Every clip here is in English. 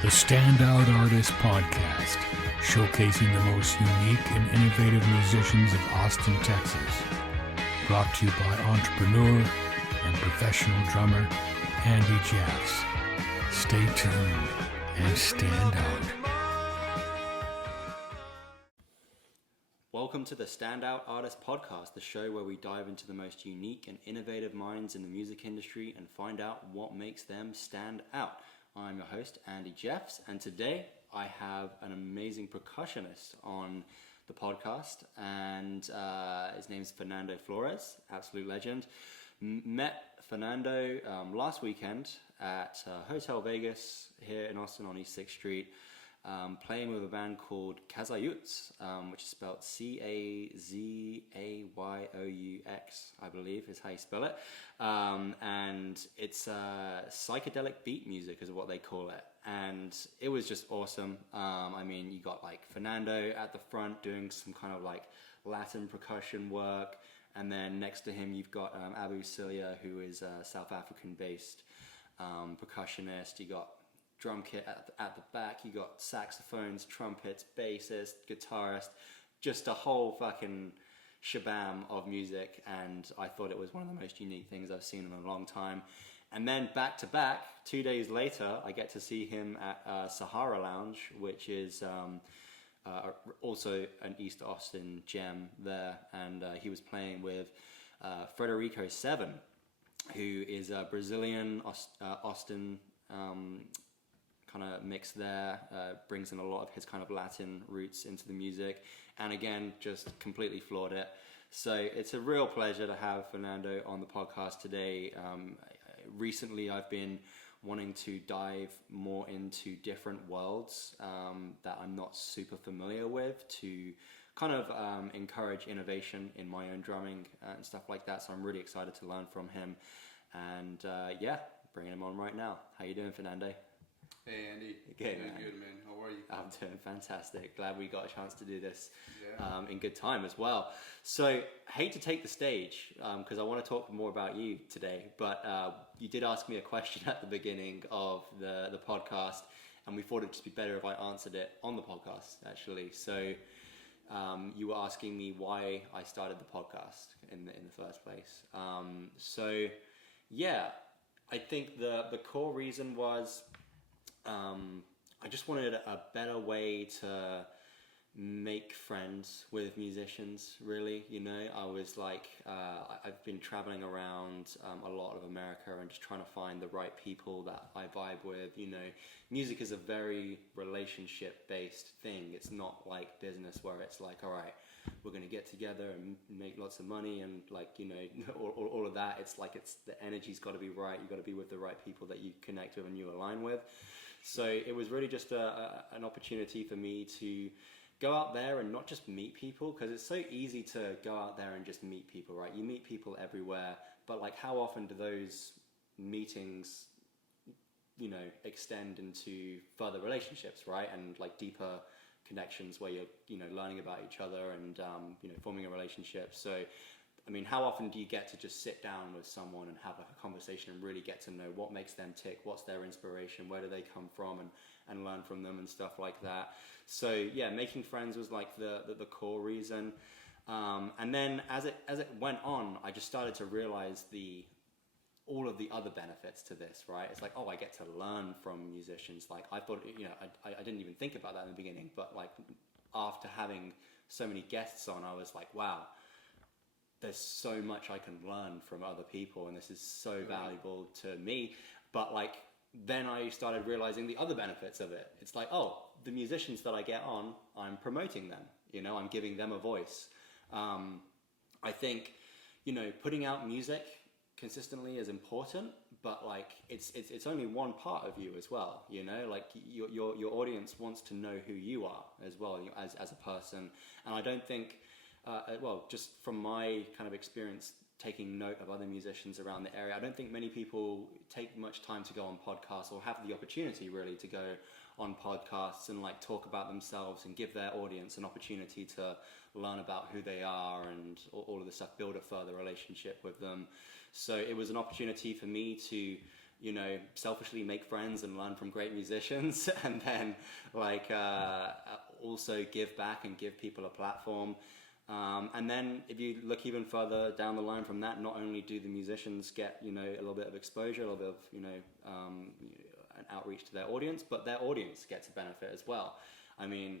The Standout Artist Podcast, showcasing the most unique and innovative musicians of Austin, Texas. Brought to you by entrepreneur and professional drummer Andy Jeffs. Stay tuned and stand out. Welcome to the Standout Artist Podcast, the show where we dive into the most unique and innovative minds in the music industry and find out what makes them stand out. I'm your host, Andy Jeffs, and today I have an amazing percussionist on the podcast, and his name's Fernando Flores, absolute legend. Met Fernando last weekend at Hotel Vegas here in Austin on East 6th Street, playing with a band called Kazayoots, which is spelled Cazayaux, I believe is how you spell it. And it's psychedelic beat music is what they call it. And it was just awesome. I mean, you got like Fernando at the front doing some kind of like Latin percussion work. And then next to him, you've got Abu Cilia, who is a South African-based percussionist. You got drum kit at the back, you got saxophones, trumpets, bassist, guitarist, just a whole fucking shabam of music, and I thought it was one of the most unique things I've seen in a long time. And then back to back, 2 days later, I get to see him at Sahara Lounge, which is also an East Austin gem there, and he was playing with Frederico Seven, who is a Brazilian Austin kind of mix there, brings in a lot of his kind of Latin roots into the music, and again, just completely floored it. So it's a real pleasure to have Fernando on the podcast today. Recently, I've been wanting to dive more into different worlds that I'm not super familiar with to kind of encourage innovation in my own drumming and stuff like that. So I'm really excited to learn from him. And bringing him on right now. How you doing, Fernando? Hey Andy, good, man. How are you? I'm doing fantastic. Glad we got a chance to do this in good time as well. So, hate to take the stage because I want to talk more about you today, but you did ask me a question at the beginning of the podcast, and we thought it'd just be better if I answered it on the podcast, actually. So, you were asking me why I started the podcast in the first place. I think the core reason was I just wanted a better way to make friends with musicians, really. You know, I was like, I've been traveling around a lot of America and just trying to find the right people that I vibe with. You know, music is a very relationship-based thing. It's not like business where it's like, all right, we're going to get together and make lots of money and like, you know, all of that. It's like the energy's got to be right. You've got to be with the right people that you connect with and you align with. So it was really just an opportunity for me to go out there and not just meet people, because it's so easy to go out there and just meet people, right? You meet people everywhere, but like how often do those meetings, you know, extend into further relationships, right? And like deeper connections where you're, you know, learning about each other and, you know, forming a relationship. So, I mean, how often do you get to just sit down with someone and have a conversation and really get to know what makes them tick, what's their inspiration, where do they come from, and learn from them and stuff like that. So yeah, making friends was like the core reason. And then as it went on, I just started to realize all of the other benefits to this, right? It's like, oh, I get to learn from musicians. Like I thought, you know, I didn't even think about that in the beginning, but like after having so many guests on, I was like, wow, there's so much I can learn from other people, and this is so valuable to me. But like, then I started realizing the other benefits of it. It's like, oh, the musicians that I get on, I'm promoting them. You know, I'm giving them a voice. I think, you know, putting out music consistently is important, but like, it's only one part of you as well. You know, like your audience wants to know who you are as well, as a person. And I don't think, just from my kind of experience taking note of other musicians around the area, I don't think many people take much time to go on podcasts or have the opportunity really to go on podcasts and like talk about themselves and give their audience an opportunity to learn about who they are and all of this stuff, build a further relationship with them. So it was an opportunity for me to selfishly make friends and learn from great musicians, and then also give back and give people a platform. And then if you look even further down the line from that, not only do the musicians get, a little bit of exposure, a little bit of, an outreach to their audience, but their audience gets a benefit as well. I mean,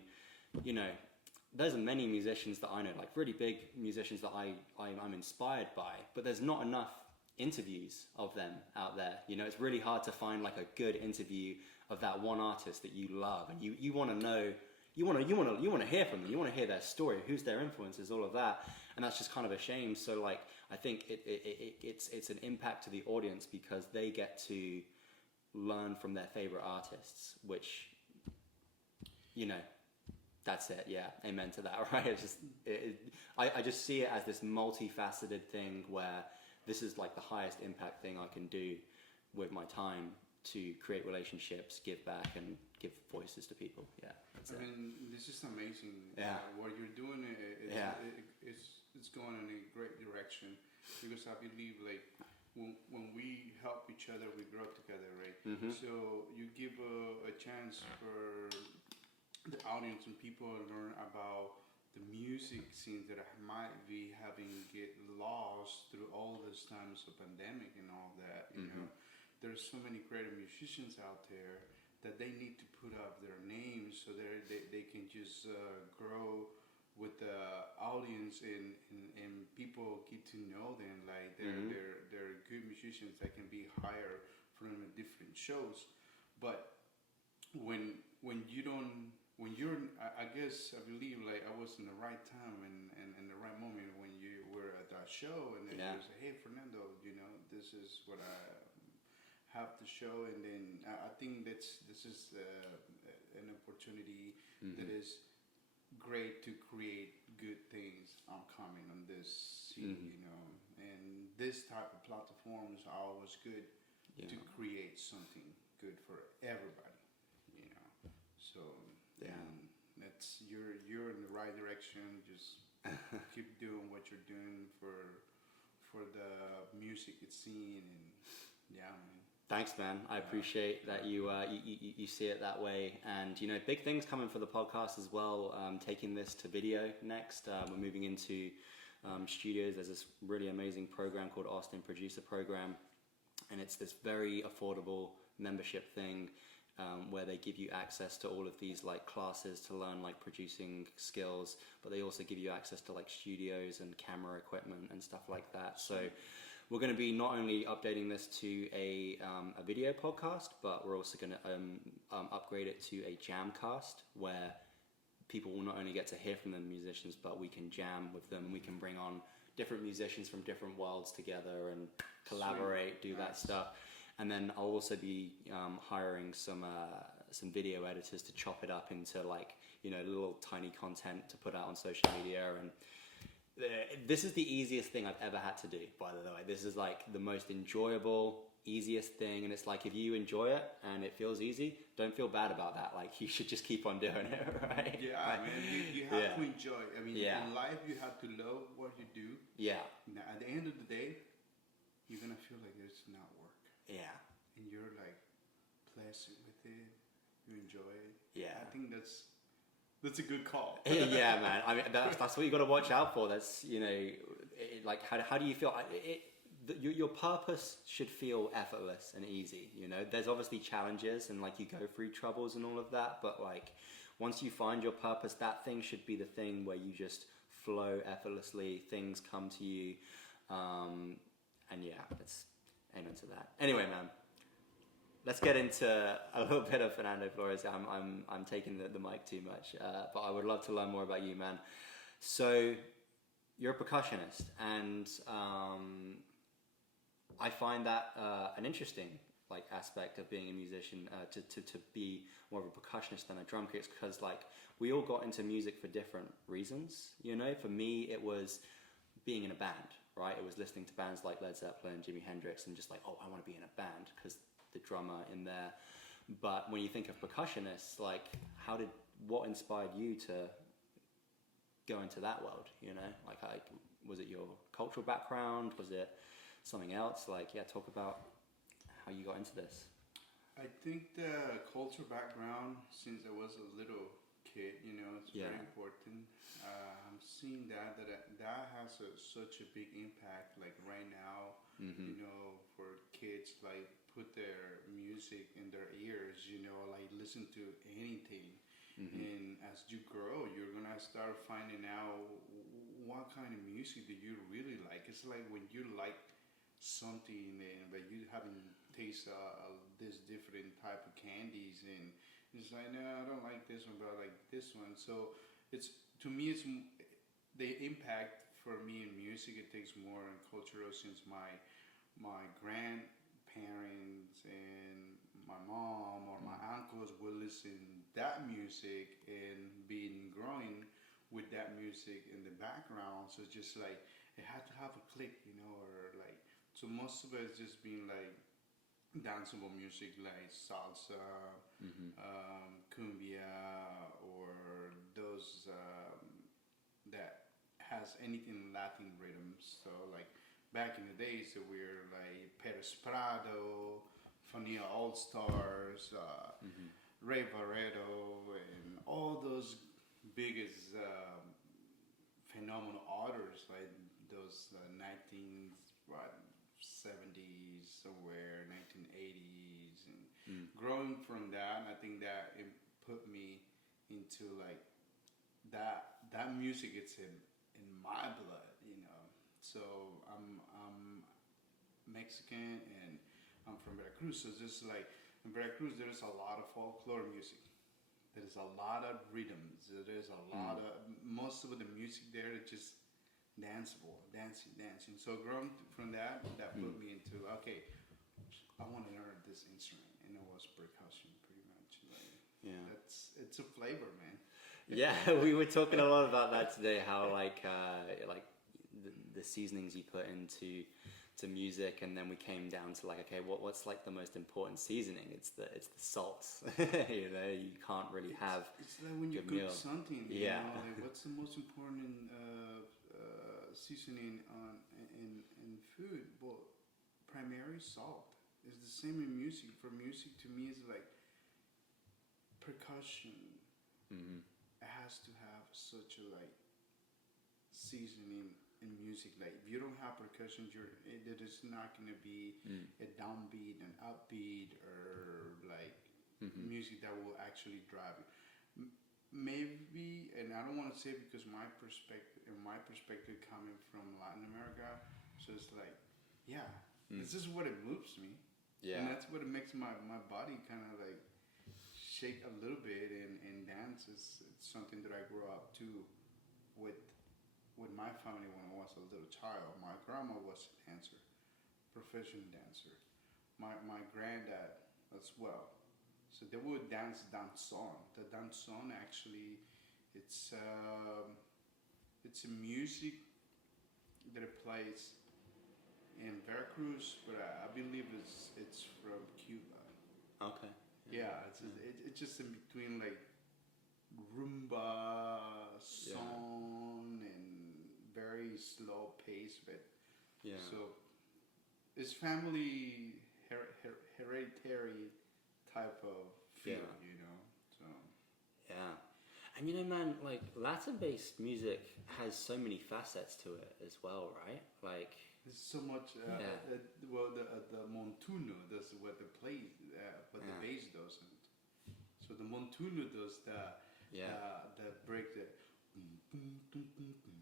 there's many musicians that I know, like really big musicians that I'm inspired by, but there's not enough interviews of them out there. It's really hard to find like a good interview of that one artist that you love, and you want to know, you want to hear from them, you want to hear their story, who's their influences, all of that, and that's just kind of a shame. So like, I think it's an impact to the audience because they get to learn from their favorite artists, which, that's it. Yeah, amen to that. Right? It's just, I just see it as this multifaceted thing where this is like the highest impact thing I can do with my time to create relationships, give back, and give voices to people. Yeah, that's it. I mean, this is amazing. Yeah. What you're doing, it's going in a great direction, because I believe like when we help each other, we grow together, right? Mm-hmm. So you give a chance for the audience and people to learn about the music scenes that might be having get lost through all this times of pandemic and all that. There's so many great musicians out there that they need to put up their names so they can just grow with the audience, and people get to know them, like they're good musicians that can be hired from different shows. But when you're, I guess, I believe like I was in the right time and in the right moment when you were at that show, and then you say, hey Fernando, this is what I have to show, and then I think this is an opportunity that is great to create good things coming on this scene, and this type of platforms are always good to create something good for everybody, so that's you're in the right direction. Just keep doing what you're doing for the music scene, and man. Thanks, man. I appreciate that you see it that way, and big things coming for the podcast as well. Taking this to video next. We're moving into studios. There's this really amazing program called Austin Producer Program, and it's this very affordable membership thing where they give you access to all of these like classes to learn like producing skills, but they also give you access to like studios and camera equipment and stuff like that. So we're going to be not only updating this to a video podcast, but we're also going to upgrade it to a jam cast where people will not only get to hear from the musicians, but we can jam with them, and we can bring on different musicians from different worlds together and collaborate, do that stuff. And then I'll also be hiring some video editors to chop it up into like, little tiny content to put out on social media. And this is the easiest thing I've ever had to do, by the way. This is like the most enjoyable, easiest thing. And it's like, if you enjoy it and it feels easy, don't feel bad about that. Like, you should just keep on doing it, right? Yeah, I mean, you have to enjoy. I mean, in life, you have to love what you do. Yeah. Now, at the end of the day, you're going to feel like it's not work. Yeah. And you're like pleasant with it. You enjoy it. Yeah. I think that's a good call. Yeah, man. I mean, that's what you got to watch out for. That's, like, how do you feel? Your purpose should feel effortless and easy. There's obviously challenges and like you go through troubles and all of that, but like once you find your purpose, that thing should be the thing where you just flow effortlessly. Things come to you, and yeah, it's amen to that. Anyway, man, let's get into a little bit of Fernando Flores. I'm taking the mic too much, but I would love to learn more about you, man. So you're a percussionist, and I find that an interesting like aspect of being a musician, to be more of a percussionist than a drum kit, because like we all got into music for different reasons. For me, it was being in a band. Right, it was listening to bands like Led Zeppelin, Jimi Hendrix, and just like, oh, I want to be in a band because the drummer in there. But when you think of percussionists, like, what inspired you to go into that world? Like, was it your cultural background? Was it something else? Like, talk about how you got into this? I think the culture background, since I was a little kid, it's very important. I'm seeing that has such a big impact. Like right now, for kids, like put their music in their ears, like listen to anything. And as you grow, you're gonna start finding out what kind of music do you really like. It's like when you like something, but you haven't tasted this different type of candies, and it's like, no, I don't like this one, but I like this one. So it's, to me, it's the impact for me in music. It takes more in cultural, since my grandparents and my mom or my uncles will listen that music and been growing with that music in the background. So it's just like it had to have a click, or like, so most of it is just being like danceable music like salsa, cumbia, or those that has anything Latin rhythms. So like back in the days, so we're like Perez Prado, Fania All Stars, Ray Barreto, and all those biggest phenomenal artists, like those 1970s, somewhere 1980s, and growing from that, I think that it put me into like that music. It's in my blood, So I'm Mexican and I'm from Veracruz, so just like in Veracruz, there's a lot of folklore music. There's a lot of rhythms. There's a lot of, most of the music there is just danceable, dancing. So growing from that put me into, okay, I want to learn this instrument, and it was percussion, pretty much. Like, it's a flavor, man. Yeah, we were talking a lot about that today. How like the seasonings you put into music, and then we came down to like, okay, what's like the most important seasoning? It's the salts. You can't really have. It's like when you cook meal. Something. Like what's the most important seasoning in food? Well, primary salt. It's the same in music. For music, to me, it's like percussion. It has to have such a like seasoning in music. Like if you don't have percussion, it is not going to be a downbeat, an upbeat, or like music that will actually drive you. Maybe, and I don't want to say, because my perspective coming from Latin America, so it's like, this is what it moves me, and that's what it makes my body kind of like shake a little bit and dance. It's something that I grew up to with my family when I was a little child. My grandma was a dancer, professional dancer. My granddad as well. So they would dance danzón. The danzón actually, it's a music that it plays in Veracruz, but I believe it's from Cuba. Okay. It's just in between like rumba, son, and very slow pace, but so it's family hereditary type of feel, So and man, like Latin-based music has so many facets to it as well, right? Like there's so much. The montuno does what the plays, what the bass doesn't. So the montuno does the break, the boom boom boom boom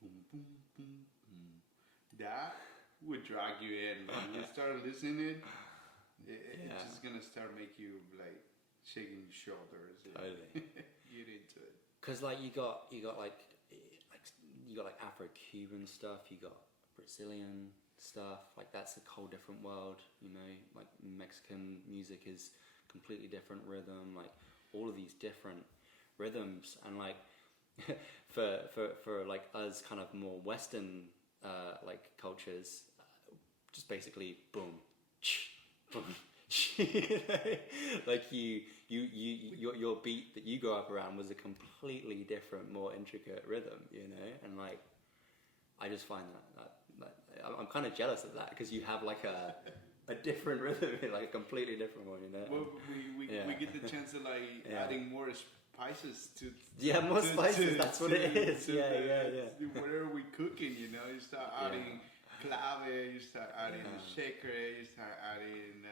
boom boom boom boom. That would drag you in. When you start listening, it's just gonna start make you like shaking your shoulders. Totally. Get into it. Cause like you got like Afro-Cuban stuff. You got Brazilian stuff. Like that's a whole different world. Like Mexican music is completely different rhythm. Like all of these different rhythms, and like for like us kind of more Western like cultures, just basically boom, boom. Like your beat that you grew up around was a completely different, more intricate rhythm, and like I just find that I'm kind of jealous of that, because you have like a different rhythm, like a completely different one, you know. Well, we get the chance of like adding more spices to more spices. That's what it is. Yeah. Whatever we cooking, you know, you start adding clave, you start adding shaker, you start adding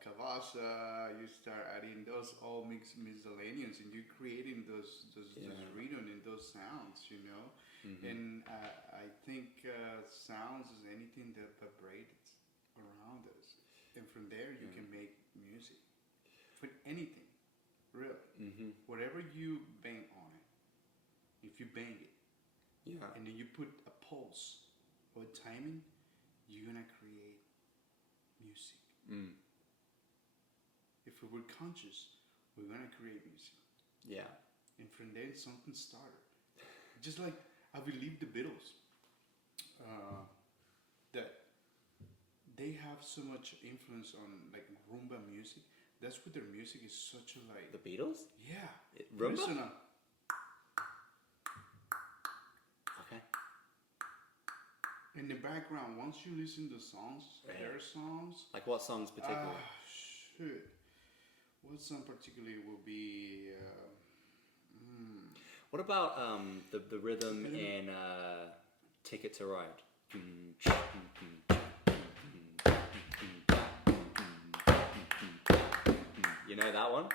kavasa, you start adding those all mixed miscellaneous, and you're creating those rhythm and those sounds, you know. And I think sounds is anything that vibrates around us, and from there you can make music for anything, really. Whatever you bang on it, if you bang it, and then you put a pulse or timing, you're gonna create music. If we were conscious, we're gonna create music. Yeah. And from there, something started. Just like I believe the Beatles, that they have so much influence on like rumba music. That's what their music is such a like. The Beatles? Yeah. Rumba? Listen up. Okay. In the background, once you listen to songs, their songs. Like what songs particularly? Shit. What song particularly will be? What about the rhythm in Ticket to Ride? You know that one?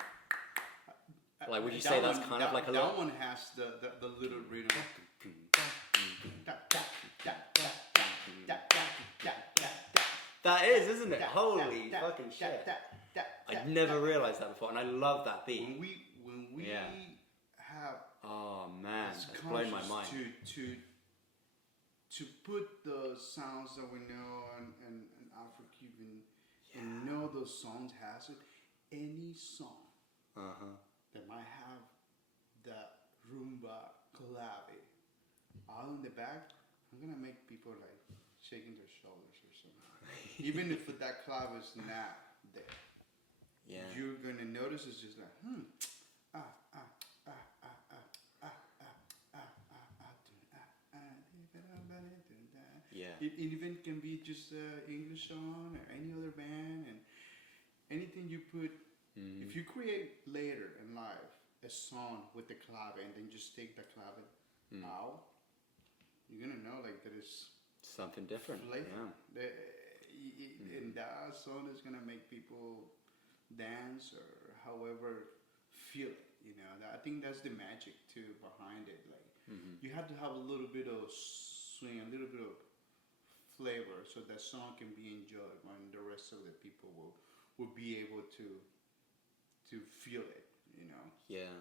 Like, would you say that's kind of like a that one has the little rhythm. That is, isn't it? Holy fucking shit! I'd never realized that before, and I love that beat. When we have oh man, that's blown my mind. To put the sounds that we know and Afro-Cuban and know those songs has it. Any song that might have that rumba clave all in the back, I'm gonna make people like shaking their shoulders or something. Even if that clave is not there, you're gonna notice it's just like It even can be just English song or any other band, and anything you put. If you create later in life a song with the clave and then just take the clave out, you're gonna know like there is something different. And that song is gonna make people dance or however feel it. You know, I think that's the magic too behind it. Like you have to have a little bit of swing, a little bit of flavor, so that song can be enjoyed when the rest of the people will be able to feel it, you know. Yeah.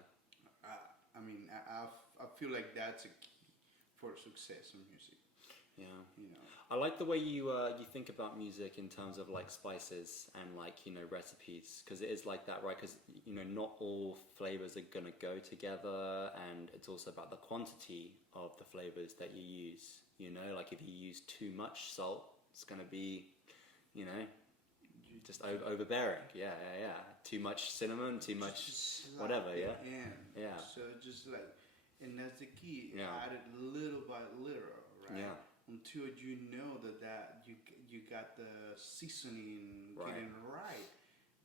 I mean, I feel like that's a key for success in music. Yeah. You know. I like the way you think about music in terms of like spices and like, you know, recipes, because it is like that, right? Because, you know, not all flavors are gonna go together, and it's also about the quantity of the flavors that you use. You know, like if you use too much salt, it's gonna be, you know, just overbearing. Yeah. Too much cinnamon, too much whatever. Yeah. So just like, and that's the key. Yeah. Add it little by little, right? Yeah. Until you know that you got the seasoning getting right,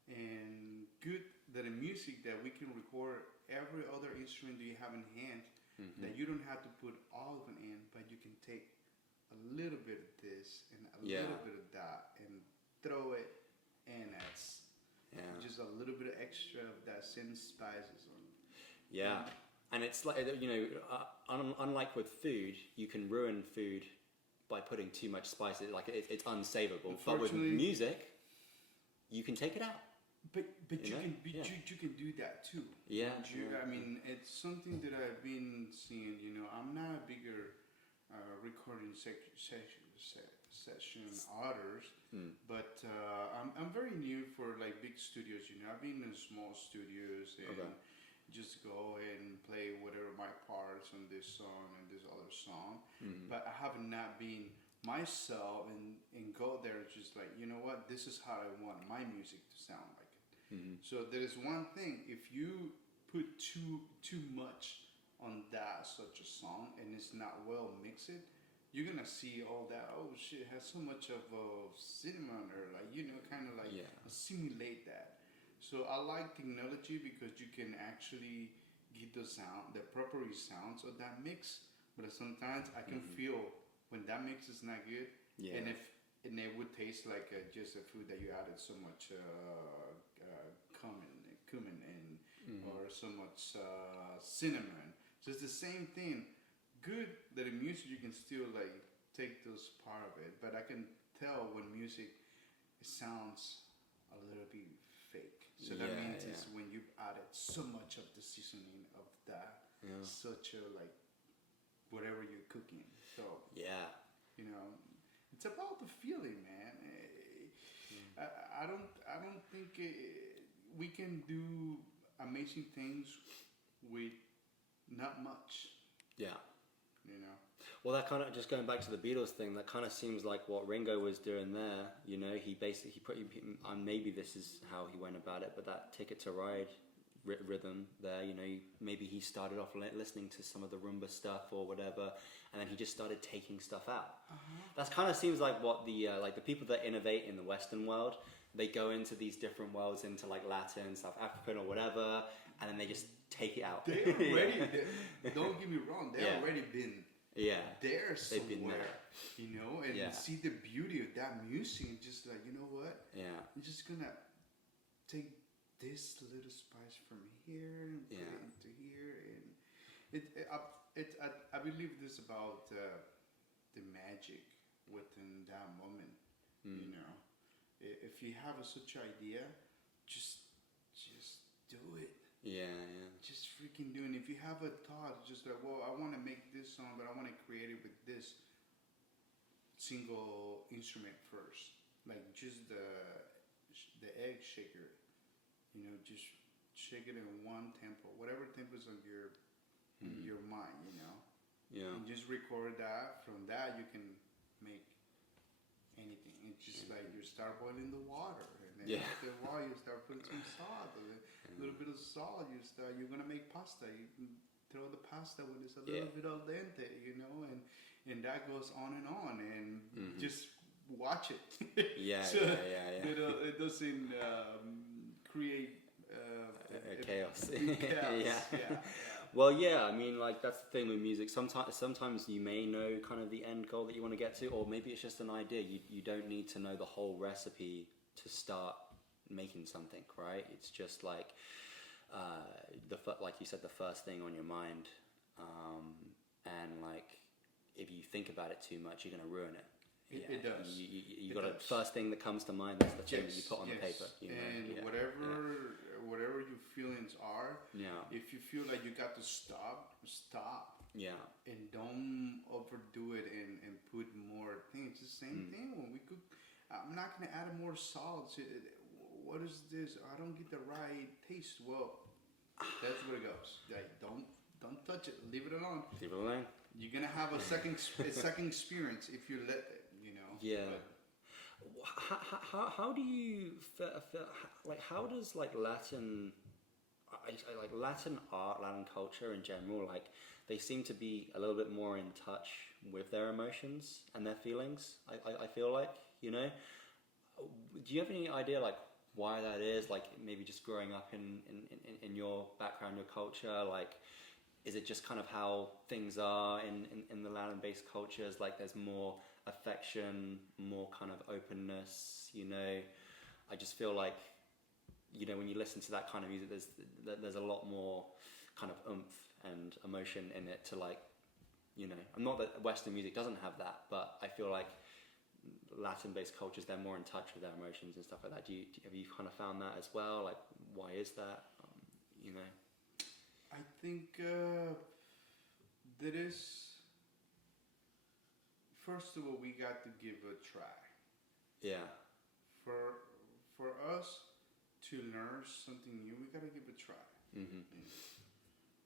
and good that the music that we can record every other instrument that you have in hand, that you don't have to put all of it in, but you can take a little bit of this and a little bit of that and throw it in as just a little bit of extra of that same spices on it. Yeah. And it's like, you know, unlike with food, you can ruin food by putting too much spice. Like it's unsavable. But with music, you can take it out. But you can do that too. Yeah. I mean, it's something that I've been seeing. You know, I'm not a bigger recording session artist, but I'm very new for like big studios. You know, I've been in small studios and just go and play whatever my parts on this song and this other song. But I have not been myself and go there just like, you know what, this is how I want my music to sound like. So there is one thing, if you put too much on that such a song and it's not well mixed, you're gonna see all that. Oh shit, it has so much of cinnamon, or like kind of like simulate that. So I like technology because you can actually get the proper sounds of that mix. But sometimes I can feel when that mix is not good, and it would taste like just a food that you added so much cumin and or so much cinnamon. So it's the same thing. Good that in music you can still like take those part of it, but I can tell when music it sounds a little bit fake. So that means it's when you've added so much of the seasoning of that, such a like whatever you're cooking. So it's about the feeling, man. I don't think we can do amazing things with not much. Yeah. Well, that kind of, just going back to the Beatles thing, that kind of seems like what Ringo was doing there. He basically maybe this is how he went about it, but that Ticket to Ride rhythm there, maybe he started off listening to some of the rumba stuff or whatever, and then he just started taking stuff out. That kind of seems like what the people that innovate in the Western world, they go into these different worlds, into like Latin, South African or whatever, and then they just take it out. They already, don't get me wrong, they already been there somewhere, and see the beauty of that music, and just like, you know what? I'm just gonna take this little spice from here and put it into here, and I believe this about the magic within that moment. If you have such idea, just do it. Just freaking do it. If you have a thought, just like, well, I want to make this song, but I want to create it with this single instrument first, like just the egg shaker. Just shake it in one tempo, whatever tempo is on your mind. And just record that. From that, you can make anything. It's just like you start boiling the water, and then after a while you start putting some salt, a little bit of salt. You're gonna make pasta. You can throw the pasta when it's a little bit al dente, and that goes on, and just watch it. It doesn't create chaos. Chaos. Well, I mean, like, that's the thing with music. Sometimes you may know kind of the end goal that you want to get to, or maybe it's just an idea. You don't need to know the whole recipe to start making something, right? It's just like like you said, the first thing on your mind, and like if you think about it too much, you're gonna ruin it. It does. You got the first thing that comes to mind. That's the thing that you put on the paper. Whatever your feelings are. If you feel like you got to stop. And don't overdo it and put more things. It's the same thing when we cook. I'm not gonna add more salt. What is this? I don't get the right taste. Well, that's where it goes. Like, don't touch it. Leave it alone. You're gonna have a second experience if you let it. How do you feel, like, how does like Latin art, Latin culture in general, like, they seem to be a little bit more in touch with their emotions and their feelings. I feel like, do you have any idea like why that is? Like, maybe just growing up in your background, your culture, like, is it just kind of how things are in the Latin-based cultures? Like, there's more affection, more kind of openness, I just feel like, when you listen to that kind of music, there's a lot more kind of oomph and emotion in it to, like, I'm not that Western music doesn't have that, but I feel like Latin-based cultures, they're more in touch with their emotions and stuff like that. Have you kind of found that as well? Like, why is that? I think there is. First of all, we got to give a try. Yeah. For us to learn something new, we gotta give a try. Mm-hmm.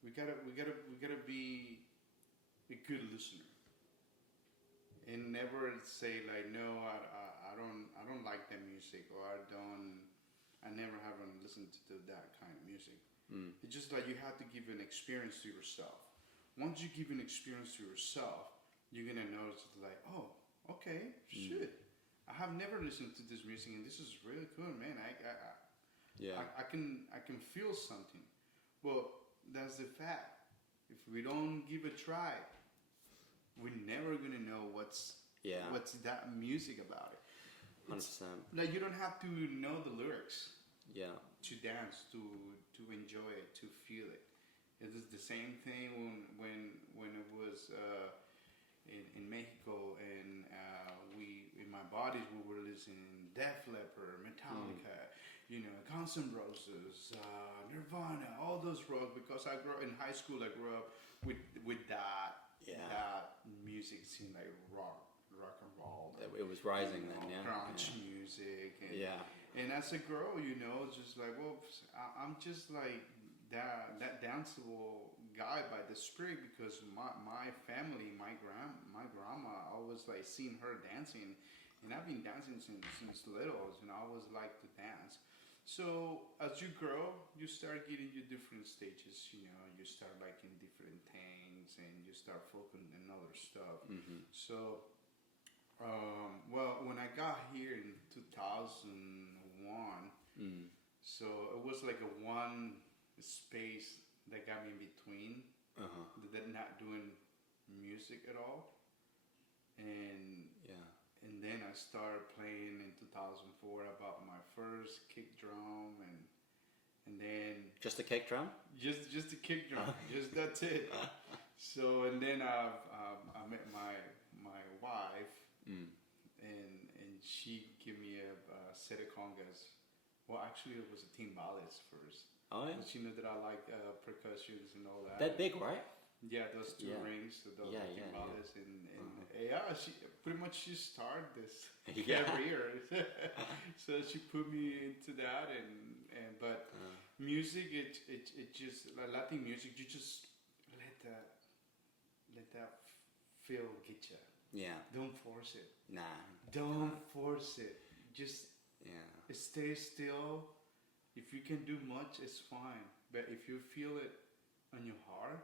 We gotta be a good listener, and never say like, no, I don't like that music, or I never haven't listened to that kind of music. It's just like you have to give an experience to yourself. Once you give an experience to yourself, you're gonna notice like, oh, okay, shit. I have never listened to this music, and this is really cool, man. I can feel something. Well, that's the fact. If we don't give a try, we're never gonna know what's that music about it. 100%. Like you don't have to know the lyrics. Yeah. To dance, to enjoy it, to feel it. It is the same thing when it was in Mexico, and we in my bodies we were listening Def Leppard, Metallica, Guns N' Roses, Nirvana, all those rock, because I grew in high school. I grew up with that music scene, like rock and roll. It was rising then, yeah. Grunge music. And, yeah. And as a girl, just like, well, I'm just like that danceable guy by the spirit, because my family, my grandma, I was like seeing her dancing, and I've been dancing since little, and I always like to dance. So as you grow, you start getting your different stages. You start liking different things, and you start focusing on other stuff. Mm-hmm. So. Well, when I got here in 2001, so it was like a one space that got me in between, that not doing music at all, and then I started playing in 2004. I bought my first kick drum, and then just a kick drum, just a kick drum, just that's it. So and then I met my wife. And she gave me a set of congas. Well, actually, it was a timbales first. Oh yeah. But she knew that I like percussions and all that. They're big, right? Yeah, those two rings, those timbales, and she pretty much she started this career. So she put me into that, but music, it just like Latin music, you just let that feel get you. Yeah. Don't force it. Nah. Don't force it. Just stay still. If you can do much, it's fine. But if you feel it on your heart,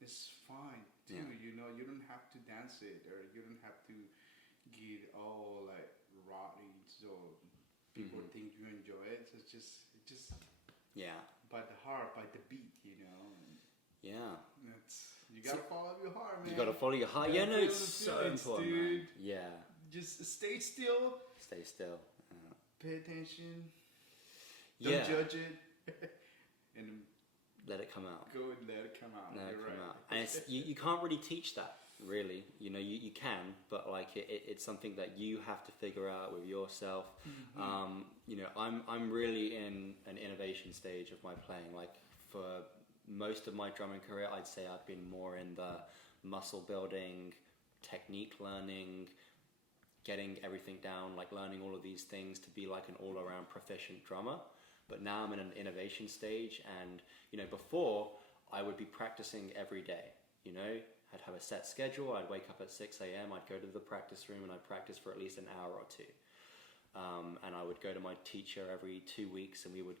it's fine too. Yeah. You don't have to dance it, or you don't have to get all like rowdy so people think you enjoy it. So it's just by the heart, by the beat, Yeah. You gotta follow your heart, man. You gotta follow your heart. Yeah, no, it's so important, dude. man. Yeah. Just stay still. Stay still. Pay attention. Don't judge it. And let it come out. Go and let it come out. Let it You're come right. out. And you can't really teach that, really. You can, but like it's something that you have to figure out with yourself. I'm really in an innovation stage of my playing. Like for most of my drumming career, I'd say I've been more in the muscle building, technique learning, getting everything down, like learning all of these things to be like an all-around proficient drummer. But now I'm in an innovation stage, and before I would be practicing every day. I'd have a set schedule. I'd wake up at 6 a.m. I'd go to the practice room and I'd practice for at least an hour or two. And I would go to my teacher every 2 weeks, and we would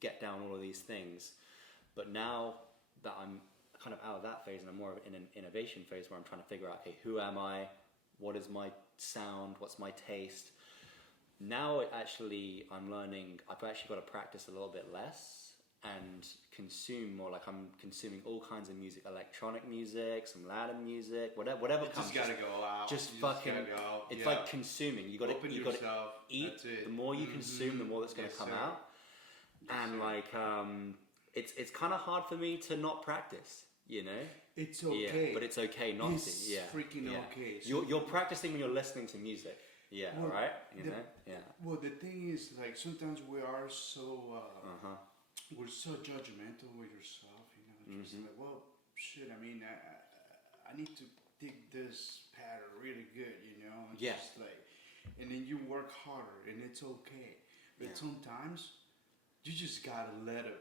get down all of these things. But now that I'm kind of out of that phase and I'm more in an innovation phase where I'm trying to figure out, okay, who am I? What is my sound? What's my taste? Now I'm learning, I've actually got to practice a little bit less and consume more. Like I'm consuming all kinds of music, electronic music, some Latin music, whatever comes. Just gotta go out. Just fucking, it's like consuming. You gotta eat. The more you consume, the more that's gonna come out. And it's kind of hard for me to not practice, It's okay. Yeah, but it's okay not to. Yeah, freaking okay. So you're practicing when you're listening to music. Yeah, well, right. Well, the thing is, like sometimes we are so we're so judgmental with yourself. Just like, well, shit. I mean, I need to dig this pattern really good. And just like, and then you work harder, and it's okay. But sometimes you just gotta let it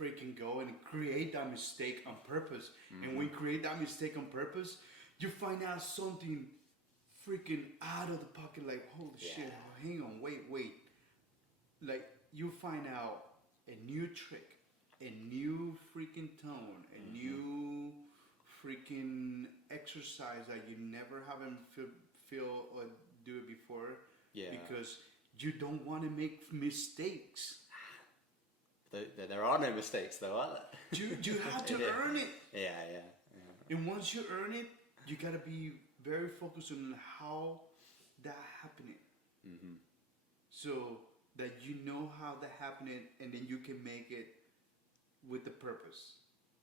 freaking go and create that mistake on purpose. And when you create that mistake on purpose, you find out something freaking out of the pocket, like, holy shit, hang on, wait. Like, you find out a new trick, a new freaking tone, a new freaking exercise that you never haven't feel or do it before. Yeah. Because you don't want to make mistakes. There are no mistakes, though, are there? You have to earn it. Yeah. And once you earn it, you gotta be very focused on how that happening. Mm-hmm. So that you know how that happening, and then you can make it with the purpose.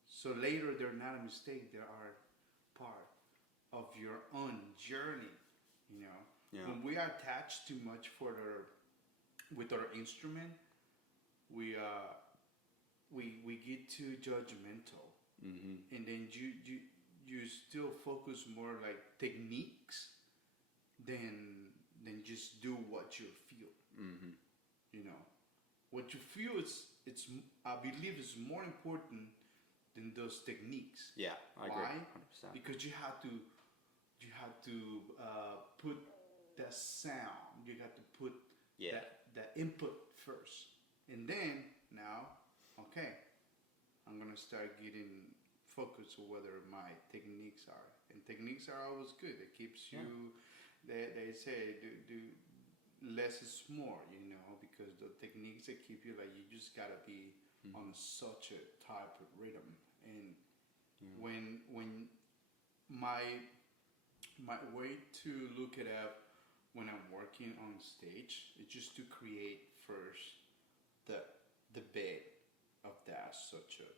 So later, they're not a mistake; they are part of your own journey. You know, when we are attached too much with our instrument, we get too judgmental, and then you still focus more like techniques than just do what you feel. You know, what you feel it's I believe is more important than those techniques. Yeah, I agree. Why? 100%. Because you have to put that sound. You got to put that input first, and then now, okay, I'm gonna start getting focused on whether my techniques are. And techniques are always good. It keeps you. They say do less is more, you know, because the techniques that keep you, like, you just gotta be on such a type of rhythm. And when my way to look it up when I'm working on stage is just to create first the bed of that such a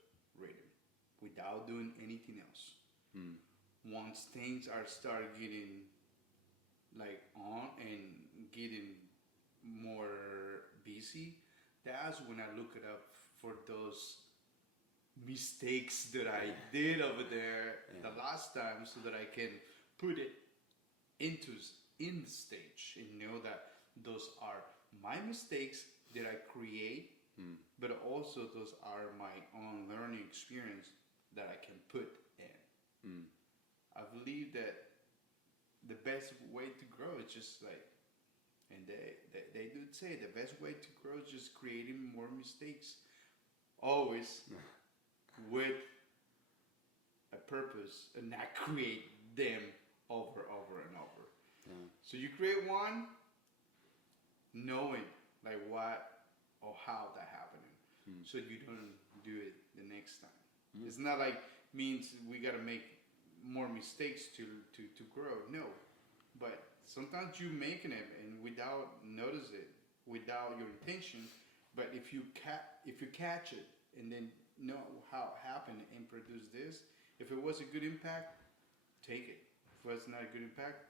rhythm without doing anything else. Once things start getting like on and getting more busy, that's when I look it up for those mistakes that I did over there the last time, so that I can put it in the stage and know that those are my mistakes that I create, but also those are my own learning experience that I can put in. I believe that the best way to grow is just like, and they do say the best way to grow is just creating more mistakes, always with a purpose, and not create them over and over. So you create one, knowing like what or how that happened, so you don't do it the next time. It's not like means we gotta make more mistakes to grow. No, but sometimes you making it and without notice it, without your intention. But if you catch it and then know how it happened and produce this, if it was a good impact, take it. If it was not a good impact,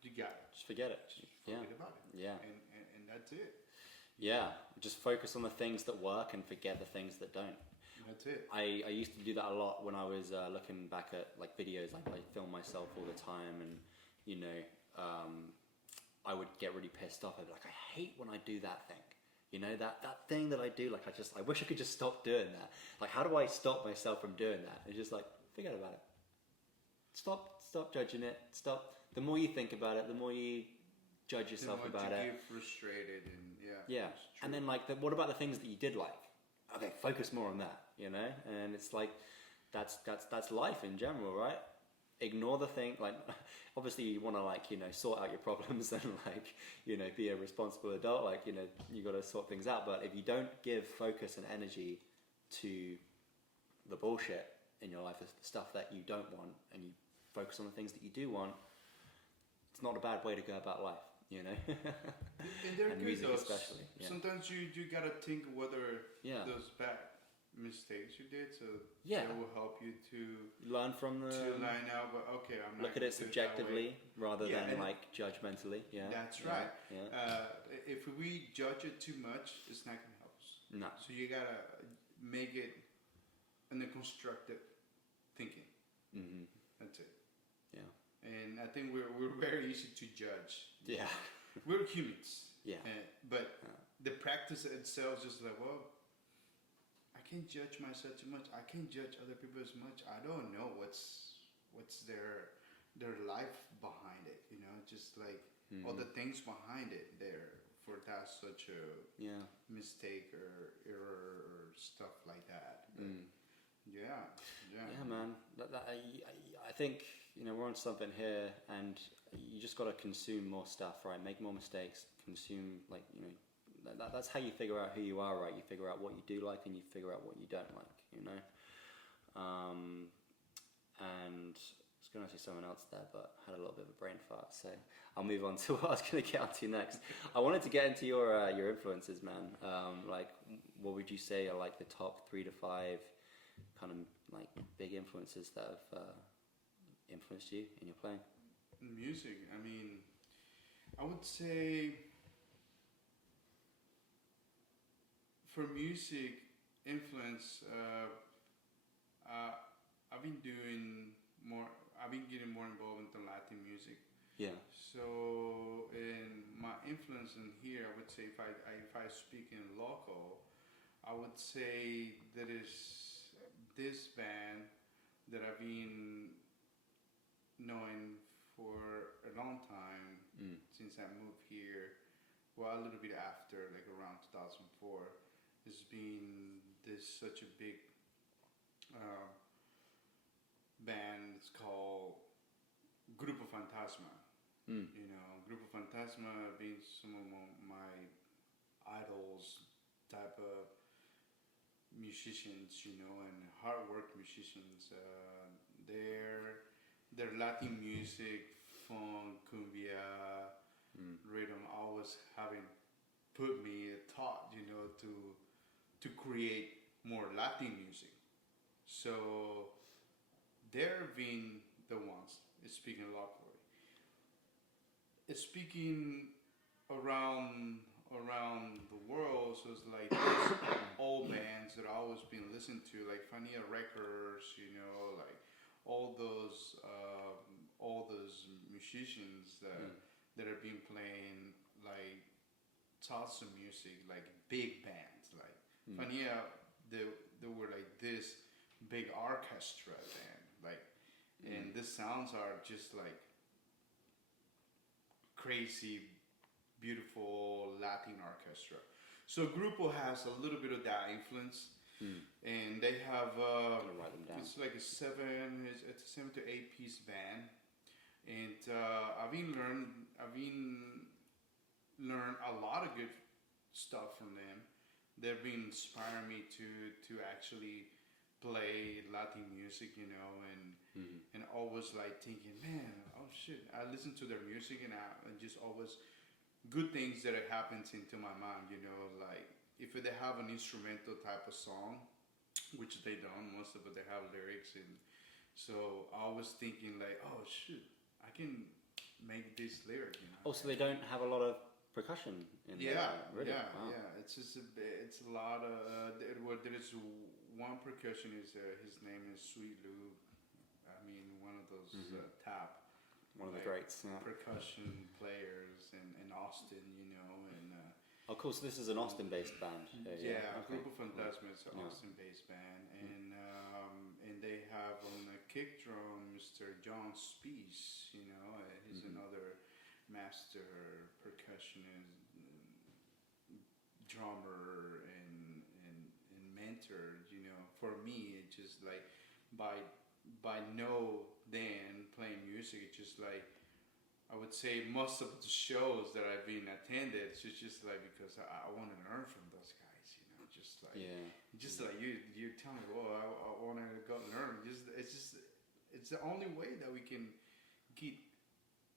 you got it. Just forget it. Forget about it. Yeah. And that's it. Yeah. Just focus on the things that work and forget the things that don't. That's it. I used to do that a lot when I was looking back at like videos. Like I film myself all the time, and you know, I would get really pissed off. I'd be like, I hate when I do that thing. You know, that thing that I do. Like I wish I could just stop doing that. Like, how do I stop myself from doing that? It's just like, forget about it. Stop judging it. Stop. The more you think about it, the more you judge yourself about it. You get frustrated and yeah. And then like, what about the things that you did like? Okay, focus more on that. You know, and it's like that's life in general, right? Ignore the thing. Like, obviously you want to, like, you know, sort out your problems and, like, you know, be a responsible adult. Like, you know, you got to sort things out. But if you don't give focus and energy to the bullshit in your life, the stuff that you don't want, and you focus on the things that you do want, it's not a bad way to go about life, you know. And they're and good, music though. especially. Yeah. Sometimes you gotta think whether those bad mistakes you did, so that will help you to learn from the to line out. But okay, I'm not look at it subjectively rather than like judgmentally. Yeah, that's right. Yeah. If we judge it too much, it's not gonna help us. No. So you gotta make it in a constructive thinking. That's it. Yeah. And I think we're very easy to judge. Yeah. We're humans. Yeah. But the practice itself is just like, well, I can't judge myself too much. I can't judge other people as much. I don't know what's their life behind it. You know, just like all the things behind it there for that such a mistake or error or stuff like that. But Yeah, yeah. Yeah, man. I think, you know, we're on something here, and you just got to consume more stuff, right? Make more mistakes, consume, like, you know, that's how you figure out who you are, right? You figure out what you do like, and you figure out what you don't like, you know? And I was going to say someone else there, but had a little bit of a brain fart, so I'll move on to what I was going to get onto next. I wanted to get into your influences, man. Like, what would you say are like the top 3 to 5 kind of like big influences that have influenced you in your playing? Music. I mean, I would say for music influence, I've been doing more. I've been getting more involved into Latin music. Yeah. So, in my influence in here, I would say if I speak in local, I would say there is this band that I've been knowing for a long time since I moved here. Well, a little bit after, like around 2004, has been this such a big band. It's called Grupo Fantasma. You know, Grupo Fantasma being some of my idols type of musicians, you know, and hard work musicians. Their Latin music, funk, cumbia, rhythm, always having put me taught, you know, to create more Latin music. So they're being the ones speaking locally. Speaking around the world, so it's like these old bands that I always been listening to, like Fania Records, you know, like all those musicians that have been playing like salsa music, like big bands, like Fania. They were like this big orchestra band, like, and the sounds are just like crazy, beautiful Latin orchestra. So Grupo has a little bit of that influence, and they have I'm gonna write them down. it's like it's a 7 to 8 piece band, and I've been learn a lot of good stuff from them. They've been inspiring me to actually play Latin music, you know, and always like thinking, man, oh shit, I listen to their music and just always good things that it happens into my mind, you know, like if they have an instrumental type of song, which they don't, most of it they have lyrics, and so I was thinking like, oh shoot, I can make this lyric, you know. Also, they don't have a lot of percussion in there. Really? Wow. Yeah. It's just it's a lot of there is one percussionist. His name is Sweet Lou. I mean, one of those top One of the like, greats. Yeah. percussion players in Austin, you know, and Of course, this is an Austin-based band. yeah, Okay. Grupo Fantasma is an Yeah. Austin-based band, and they have on the kick drum Mr. John Spees, you know, he's another master percussionist, drummer, and mentor. You know, for me, it's just like by then playing music, it's just like I would say most of the shows that I've been attended, it's just like because I want to learn from those guys, you know, just like you tell me, well, I want to go learn. It's the only way that we can get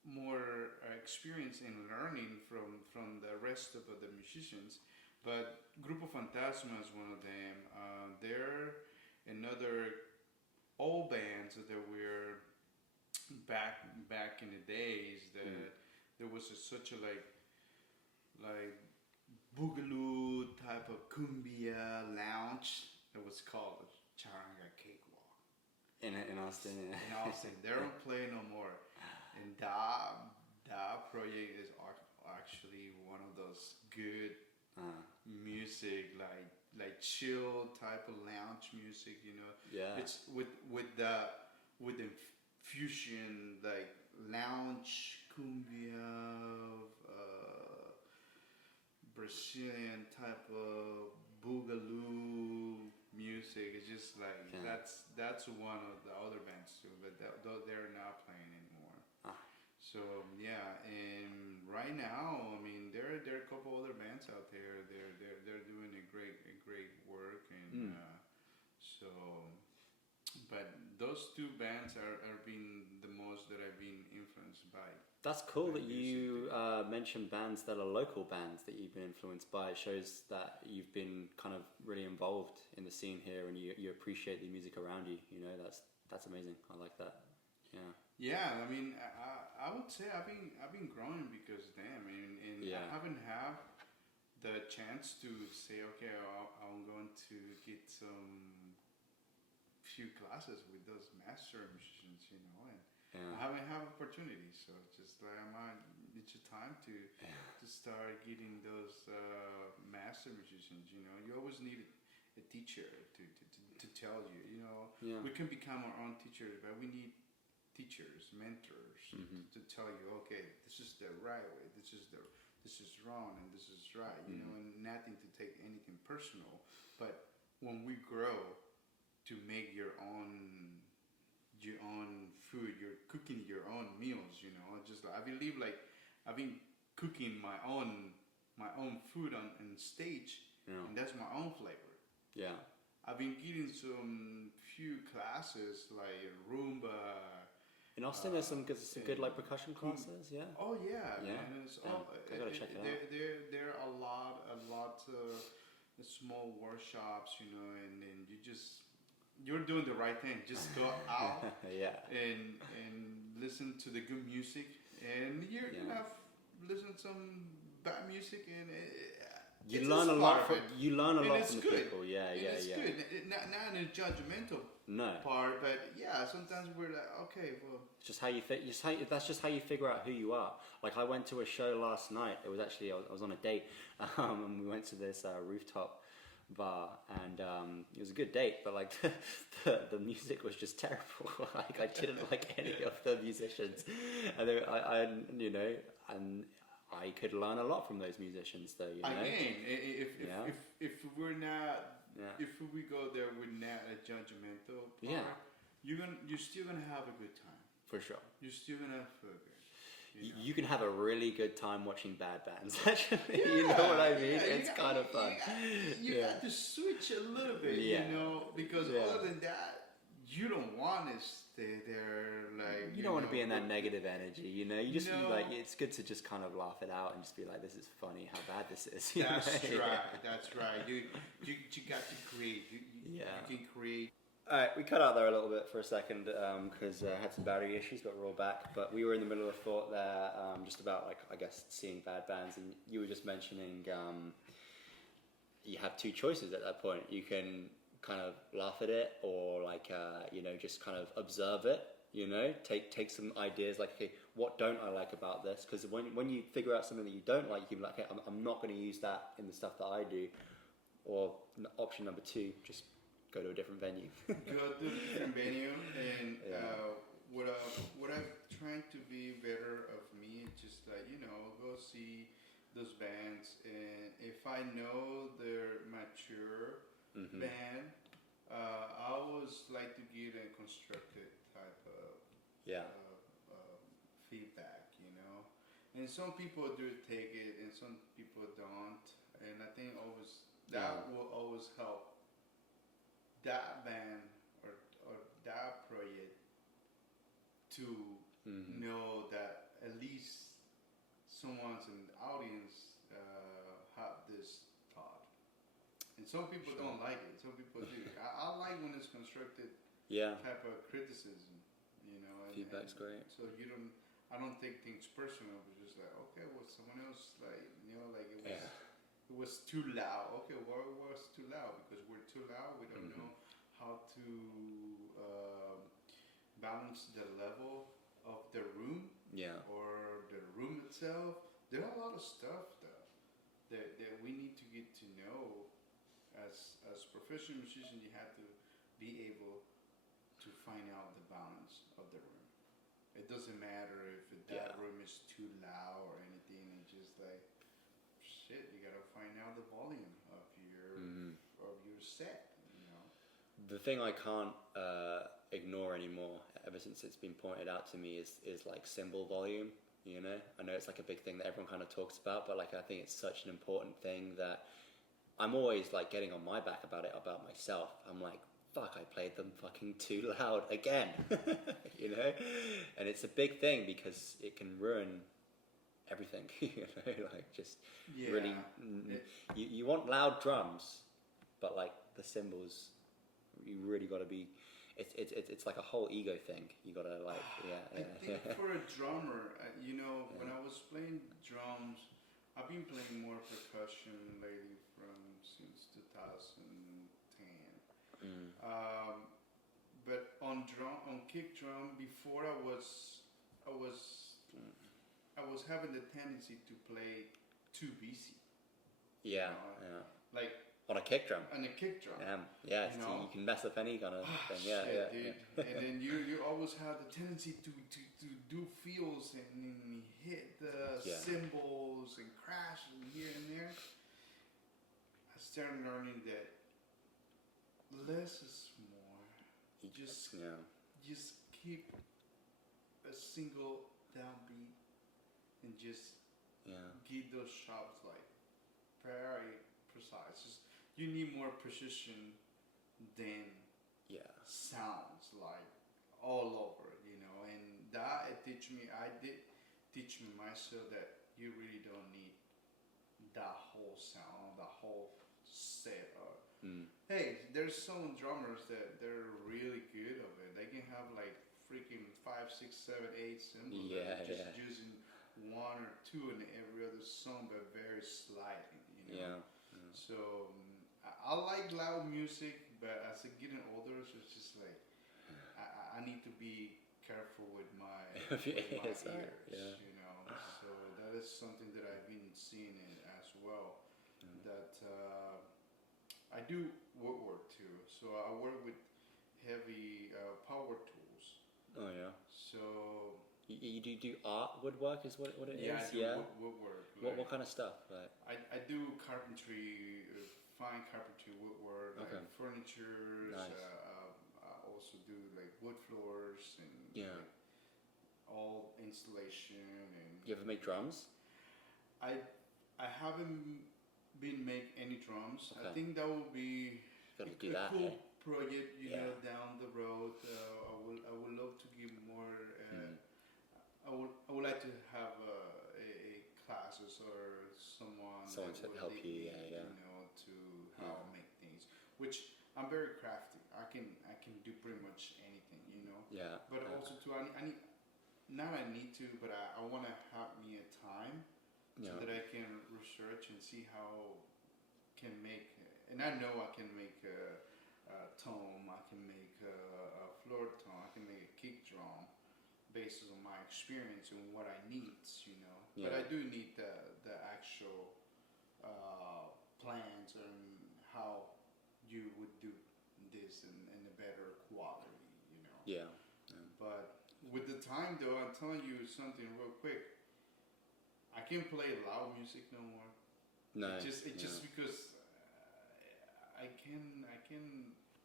more experience in learning from the rest of the musicians. But Grupo Fantasma is one of them. They're another old bands that were back in the days that there was such a like boogaloo type of cumbia lounge that was called Charanga Cakewalk In Austin, yeah. in Austin. They don't play no more, and that project is actually one of those good music, like chill type of lounge music, you know. Yeah. It's with the fusion, like lounge cumbia, Brazilian type of boogaloo music. It's just like Yeah. that's one of the other bands too, but they're not playing anymore. Ah. So yeah, and right now, I mean, there are a couple other bands out there. They're doing a great work, and so. But those two bands are being the most that I've been influenced by. That's cool by that music. you mentioned bands that are local bands that you've been influenced by. It shows that you've been kind of really involved in the scene here, and you appreciate the music around you. You know, that's amazing. I like that. Yeah. Yeah, I mean, I would say I've been growing because of them, and Yeah. I haven't had the chance to say, okay, I'm going to get some few classes with those master musicians, you know, and Yeah. I haven't had opportunities, so just like it's your time to start getting those master musicians. You know, you always need a teacher to tell you. You know, Yeah. we can become our own teachers, but we need teachers, mentors to tell you, okay, this is the right way, this is wrong, and this is right. You know, and nothing to take anything personal. But when we grow to make your own food, you're cooking your own meals. You know, just I believe like I've been cooking my own food on stage, and that's my own flavor. Yeah. I've been getting some few classes like Roomba. In Austin, there's some good like percussion classes. Yeah. Oh yeah, Yeah. man. It's Yeah. all, I gotta check it out. There are a lot of small workshops, you know, and you're doing the right thing. Just go out Yeah. and listen to the good music, and you're gonna listen to some bad music, and You it's learn a part lot of from it. you learn a And lot it's from the good. people. Yeah, And yeah, it's yeah. good. Not in a judgmental No. part, but yeah, sometimes we're like, okay, well, It's just how you fit. That's just how you figure out who you are. Like I went to a show last night. It was actually I was on a date, and we went to this rooftop bar, and it was a good date. But like the music was just terrible. Like I didn't like any of the musicians, and I you know, and I could learn a lot from those musicians, though. You know? again, if we're not. Yeah. If we go there with not a judgmental part, Yeah. you're still gonna have a good time. For sure. You're still gonna feel good. You know? You can have a really good time watching bad bands. Actually, you know what I mean? Yeah, It's kind of fun. You got to switch a little bit, Yeah. you know, because Yeah. other than that, you don't want to stay there like. You don't want to be in that negative energy, you know. You just No. like it's good to just kind of laugh it out and just be like, "This is funny. How bad this is." you That's know? right. That's right. You got to create. You can create. All right, we cut out there a little bit for a second because I had some battery issues, but we're all back. But we were in the middle of a thought there, just about like I guess seeing bad bands, and you were just mentioning you have two choices at that point. You can kind of laugh at it, or like you know, just kind of observe it. You know, take some ideas like, okay, what don't I like about this? Because when you figure out something that you don't like, you can be like, okay, I'm not going to use that in the stuff that I do. Or option number two, just go to a different venue. Go to a different venue, and what I'm trying to be better of me, just like go see those bands, and if I know they're mature band, I always like to give a constructed type of feedback, and some people do take it, and some people don't, and I think that will always help that band or that project to know that at least someone's in the audience have this thought. And some people don't like it. Some people do. I like when it's constructed type of criticism, Feedback's great. So I don't take things personal. It's just like, okay, well, someone else it was too loud. Okay, well, it was too loud because we're too loud. We don't know how to balance the level of the room or the room itself. There are a lot of stuff that we need to get to know. As professional musicians, you have to be able to find out the balance of the room. It doesn't matter if that room is too loud or anything. It's just like, shit, you gotta find out the volume of your set. the thing I can't ignore anymore, ever since it's been pointed out to me, is like cymbal volume. You know, I know it's like a big thing that everyone kind of talks about, but like I think it's such an important thing that I'm always like getting on my back about it, about myself. I'm like, fuck, I played them fucking too loud again, you know? And it's a big thing because it can ruin everything, you know, like just really, you want loud drums, but like the cymbals, you really got to be, it's like a whole ego thing. You got to like, I think for a drummer, you know, when I was playing drums, I've been playing more percussion lately since 2010. But on kick drum, before I was having the tendency to play too busy. Yeah, you know? Like on a kick drum. On a kick drum. Yeah, you know? You can mess up any kind of thing. Yeah, dude. And then you always have the tendency to do feels and hit the cymbals and crash here and there. I started learning that less is more. Just keep a single downbeat and just give those shots like very precise. You need more precision than sounds like all over, you know. And that I did teach me myself that you really don't need that whole sound, the whole set. Hey, there's some drummers that they're really good of it. They can have like freaking 5, 6, 7, 8 cymbals. Just using one or two in every other song, but very slightly, you know. So I like loud music, but as I'm getting older, so it's just like I need to be careful with my ears, you know. So that is something that I've been seeing as well. That I do woodwork too, so I work with heavy power tools. Oh yeah. So you do art woodwork is what it is? I do woodwork. What kind of stuff? Like I do carpentry, fine carpentry woodwork, like furniture. Nice. I also do like wood floors and like all installation. And you ever make drums? I haven't been make any drums. Okay. I think that would be a cool project, you know, down the road. I would love to give more. I would like to have a classes or someone to help you, you know, to how I make things. Which I'm very crafty. I can do pretty much anything, you know. Yeah. But also too, I need. Now I need to, but I want to have me a time so that I can research and see how can make. And I know I can make a tone. I can make a floor tone. I can make a kick drum based on my experience and what I need, you know. But I do need the actual plans and how you would do this in a better quality, you know. Yeah. But with the time though, I'm telling you something real quick. I can't play loud music no more. No. It's just because I can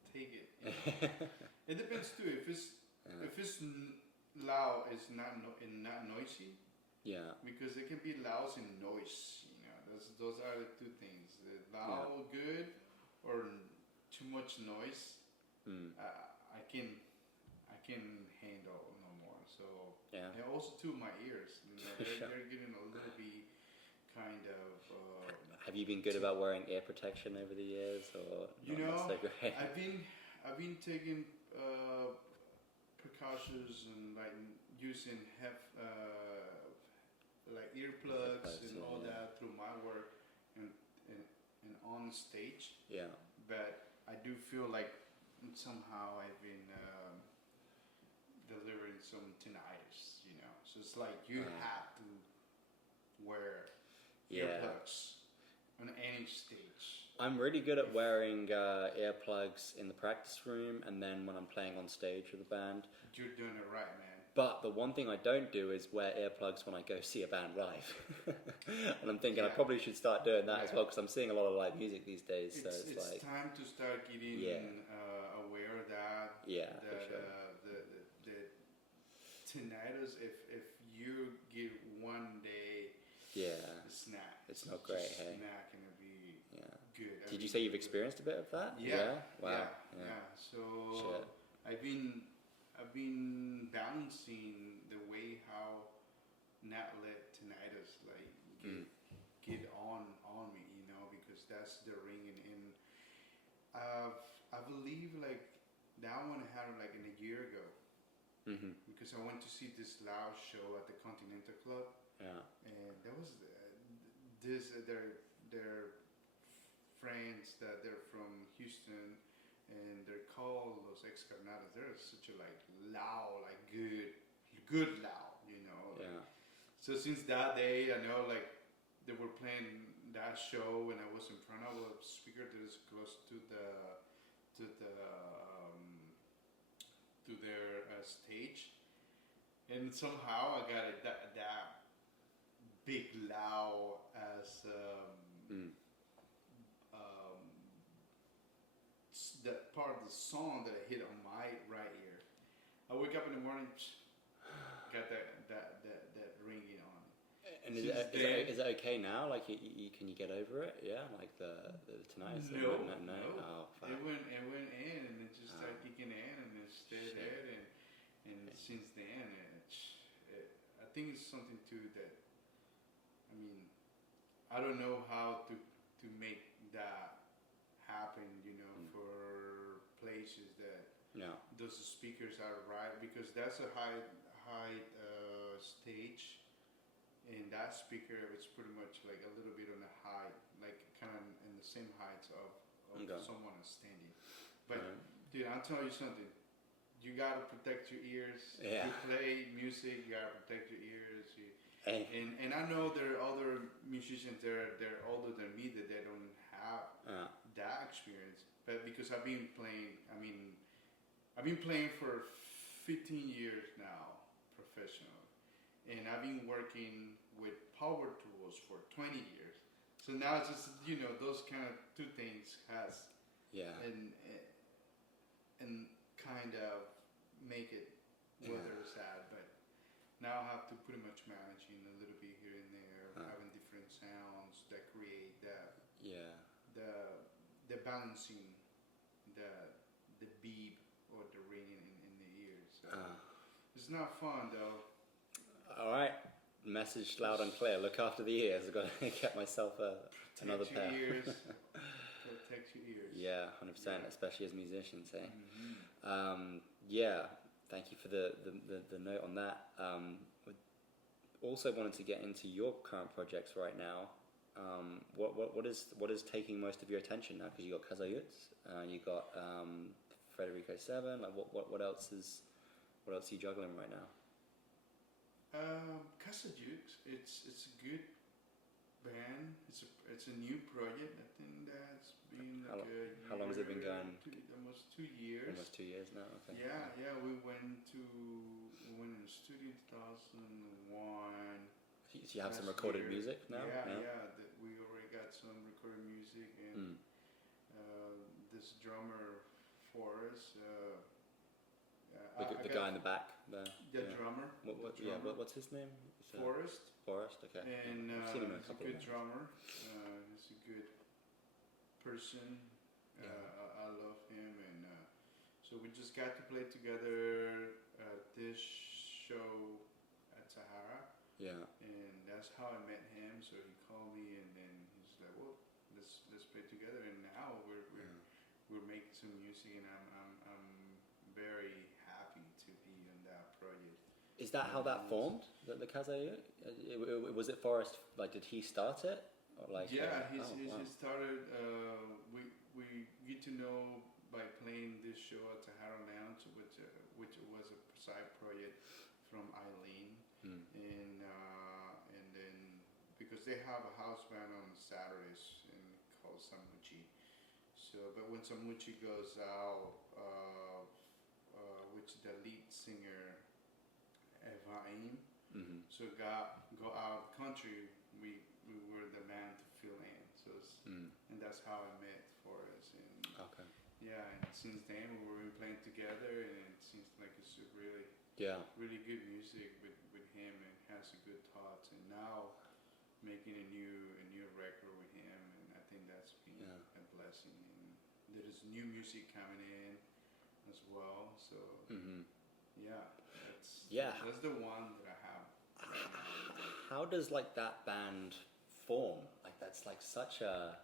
take it. You know? It depends too. If it's loud, it's not noisy. Yeah. Because it can be loud and noise. You know, those are the two things. Loud, good, or too much noise. I can handle no more. So and also too my ears. You know, they're getting a little bit kind of. Have you been good about wearing ear protection over the years, or you know? Not so great? I've been taking precautions and like using like earplugs and all that through my work and on stage. Yeah. But I do feel like somehow I've been delivering some tinnitus, you know. So it's like you have to wear earplugs on any stage. I'm really good at wearing earplugs in the practice room, and then when I'm playing on stage with the band. You're doing it right, man. But the one thing I don't do is wear earplugs when I go see a band live. And I'm thinking I probably should start doing that as well, because I'm seeing a lot of live music these days. So it's like time to start getting aware of that. Yeah, that for sure. the tinnitus, if you get one day, it's not great. It's Hey, not gonna be good. Did you say you've experienced a bit of that? Yeah. Wow. Yeah. So I've been balancing the way how not let tinnitus like get on me, you know, because that's the ringing. And I believe like that one I had like in a year ago, because I went to see this loud show at the Continental Club. Yeah. And there was their friends that they're from Houston, and they're called Los Excarnados. They're such a like loud, like good loud, you know. Yeah. So since that day, I know like they were playing that show, and I was in front of a speaker that is close to their stage, and somehow I got that big loud as that part of the song that I hit on my right ear. I wake up in the morning, got that ringing on. And is it okay now? Like, can you get over it? Yeah, like the tinnitus. No. Oh, fuck. It went in, and it just started kicking in, and it stayed there, and since then, I think it's something too that, I mean, I don't know how to make that happen, you know, for places that those speakers are right, because that's a high stage, and that speaker is pretty much like a little bit on the height, like kind of in the same height of someone standing. But dude, I'll tell you something. You gotta protect your ears. Yeah. You play music, you gotta protect your ears. Hey. And I know there are other musicians they're older than me that they don't have that experience. But because I've been playing for 15 years now, professionally, and I've been working with power tools for 20 years. So now it's just, you know, those kind of two things has and kind of make it whether it's sad, but now I have to pretty much managing a little bit here and there, having different sounds that create the balancing, the beep or the ringing in the ears. So it's not fun though. All right, message loud and clear. Look after the ears. I've got to get myself another pair. Protect your ears. Yeah, 100%, especially as musicians, eh? Thank you for the note on that. Also wanted to get into your current projects right now. What is taking most of your attention now? Because you got Casayuts, you got Federico 7. Like what else are you juggling right now? Casayuts, it's a good band. It's a new project. I think that's been like how long has it been going? Almost 2 years. Almost 2 years now. Okay. Yeah. We went in the studio in 2001. So you have some recorded music now? Yeah. We already got some recorded music, and this drummer Flores. The guy in the back there. The drummer. What's his name? Forrest. Okay. And I've seen him in a he's a couple good of drummer. He's a good person. I love him, and so we just got to play together at this show at Sahara. Yeah. And that's how I met him. So he called me, and then he's like, "Well, let's play together." And now we're making some music, and I'm very happy to be in that project. Is that how that formed? The Casayut? Was it Forrest? Like, did he start it? Or like? He started. We get to know by playing this show at Sahara Lounge, which was a side project from Eileen, and then because they have a house band on Saturdays and called Samuchi. So, but when Samuchi goes out, which the lead singer Evaim. Mm-hmm. So go out of the country. We were the band to fill in. So and that's how I met Forrest. And Okay. yeah, and since then we've been playing together, and it seems like it's a really Yeah. really good music with him, and has a good thoughts. And now making a new record with him, and I think that's been a blessing. And there is new music coming in as well. So yeah, that's the one that I have right now. How does like that band form? Like that's like such a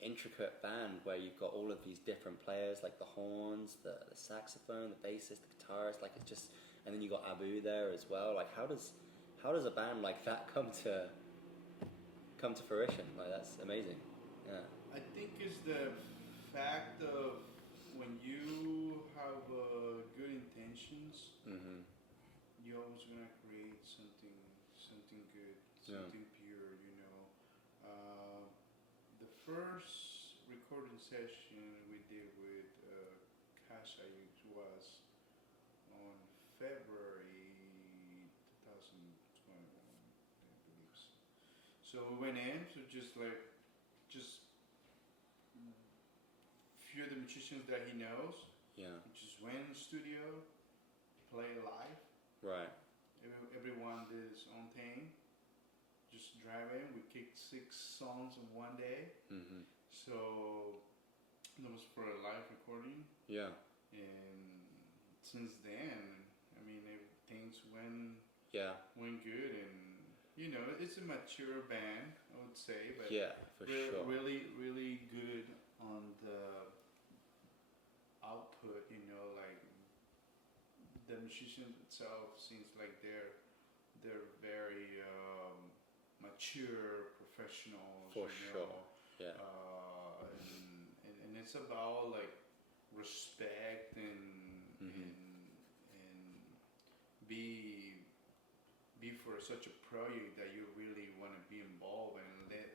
intricate band where you've got all of these different players, like the horns, the saxophone, the bassist, the guitarist. Like it's just, and then you got Abu there as well. Like how does a band like that come to fruition? Like that's amazing. Yeah. I think it's the fact of when you have good intentions, you're always gonna create something good, something pure. The first recording session we did with Kasha was on February 2021, I believe. So we went in, so just few of the musicians that he knows. Yeah. We just went in the studio, play live. Right. Everyone did his own thing. Just drive in. We kicked 6 songs in one day. Mm-hmm. So that was for a live recording. Yeah. And since then, I mean, things went good, and it's a mature band, I would say, but yeah, for sure. Really, really good on the output. Like the musicians itself seems like they're very mature professionals. For sure. Yeah. And it's about like respect and be for such a project that you really want to be involved and let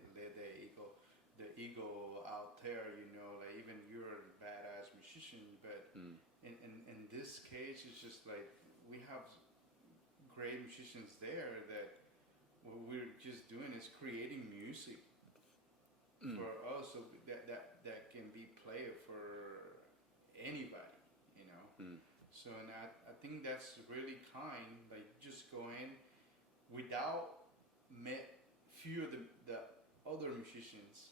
the ego out there. Like even you're a badass musician, but in this case, it's just like we have great musicians there that what we're just doing is creating music for us, so that can be played for anybody. So, and I think that's really kind. Like just go in without met few of the other musicians,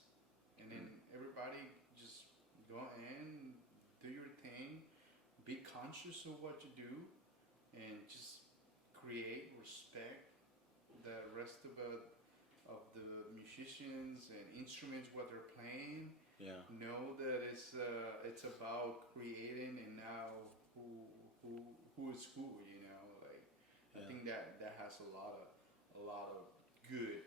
and then everybody just go in, do your thing, be conscious of what you do, and just create, respect the rest of the musicians and instruments, what they're playing. Yeah. Know that it's about creating, and now who is who. Like I think that has a lot of good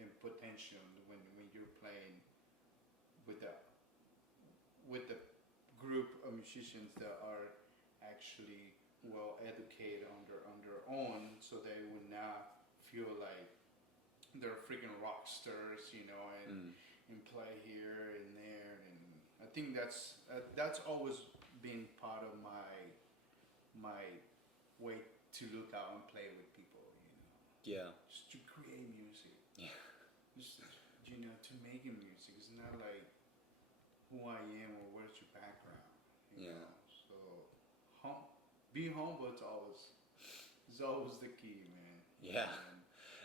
and potential when you're playing with the group of musicians that are actually well educated on their own, so they would not feel like they're freaking rock stars, and play here and there. And I think that's always been part of my way to look out and play with people. Yeah. Just to create music. Yeah. Just to make music. It's not like who I am or where's your background. You know? So be humble. It's always the key, man. Yeah.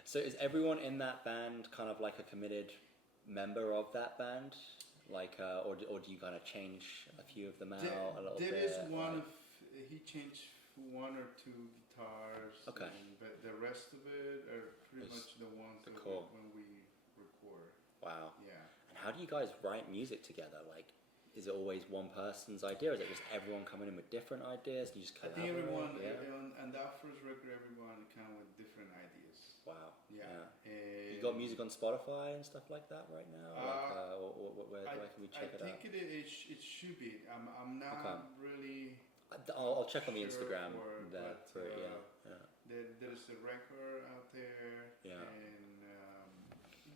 So is everyone in that band kind of like a committed member of that band? Like, or do you kind of change a few of them out a little bit? There is one. He changed 1 or 2 guitars. Okay. But the rest of it are pretty much the ones that when we record. Wow. Yeah. And how do you guys write music together? Like, is it always one person's idea? Or is it just everyone coming in with different ideas? And you just I think everyone, on that first record, everyone came with different ideas. Wow. Yeah. You got music on Spotify and stuff like that right now? Where can we check it out? I think it should be. I'm not really. I'll check on the Instagram. There's a record out there. Yeah. And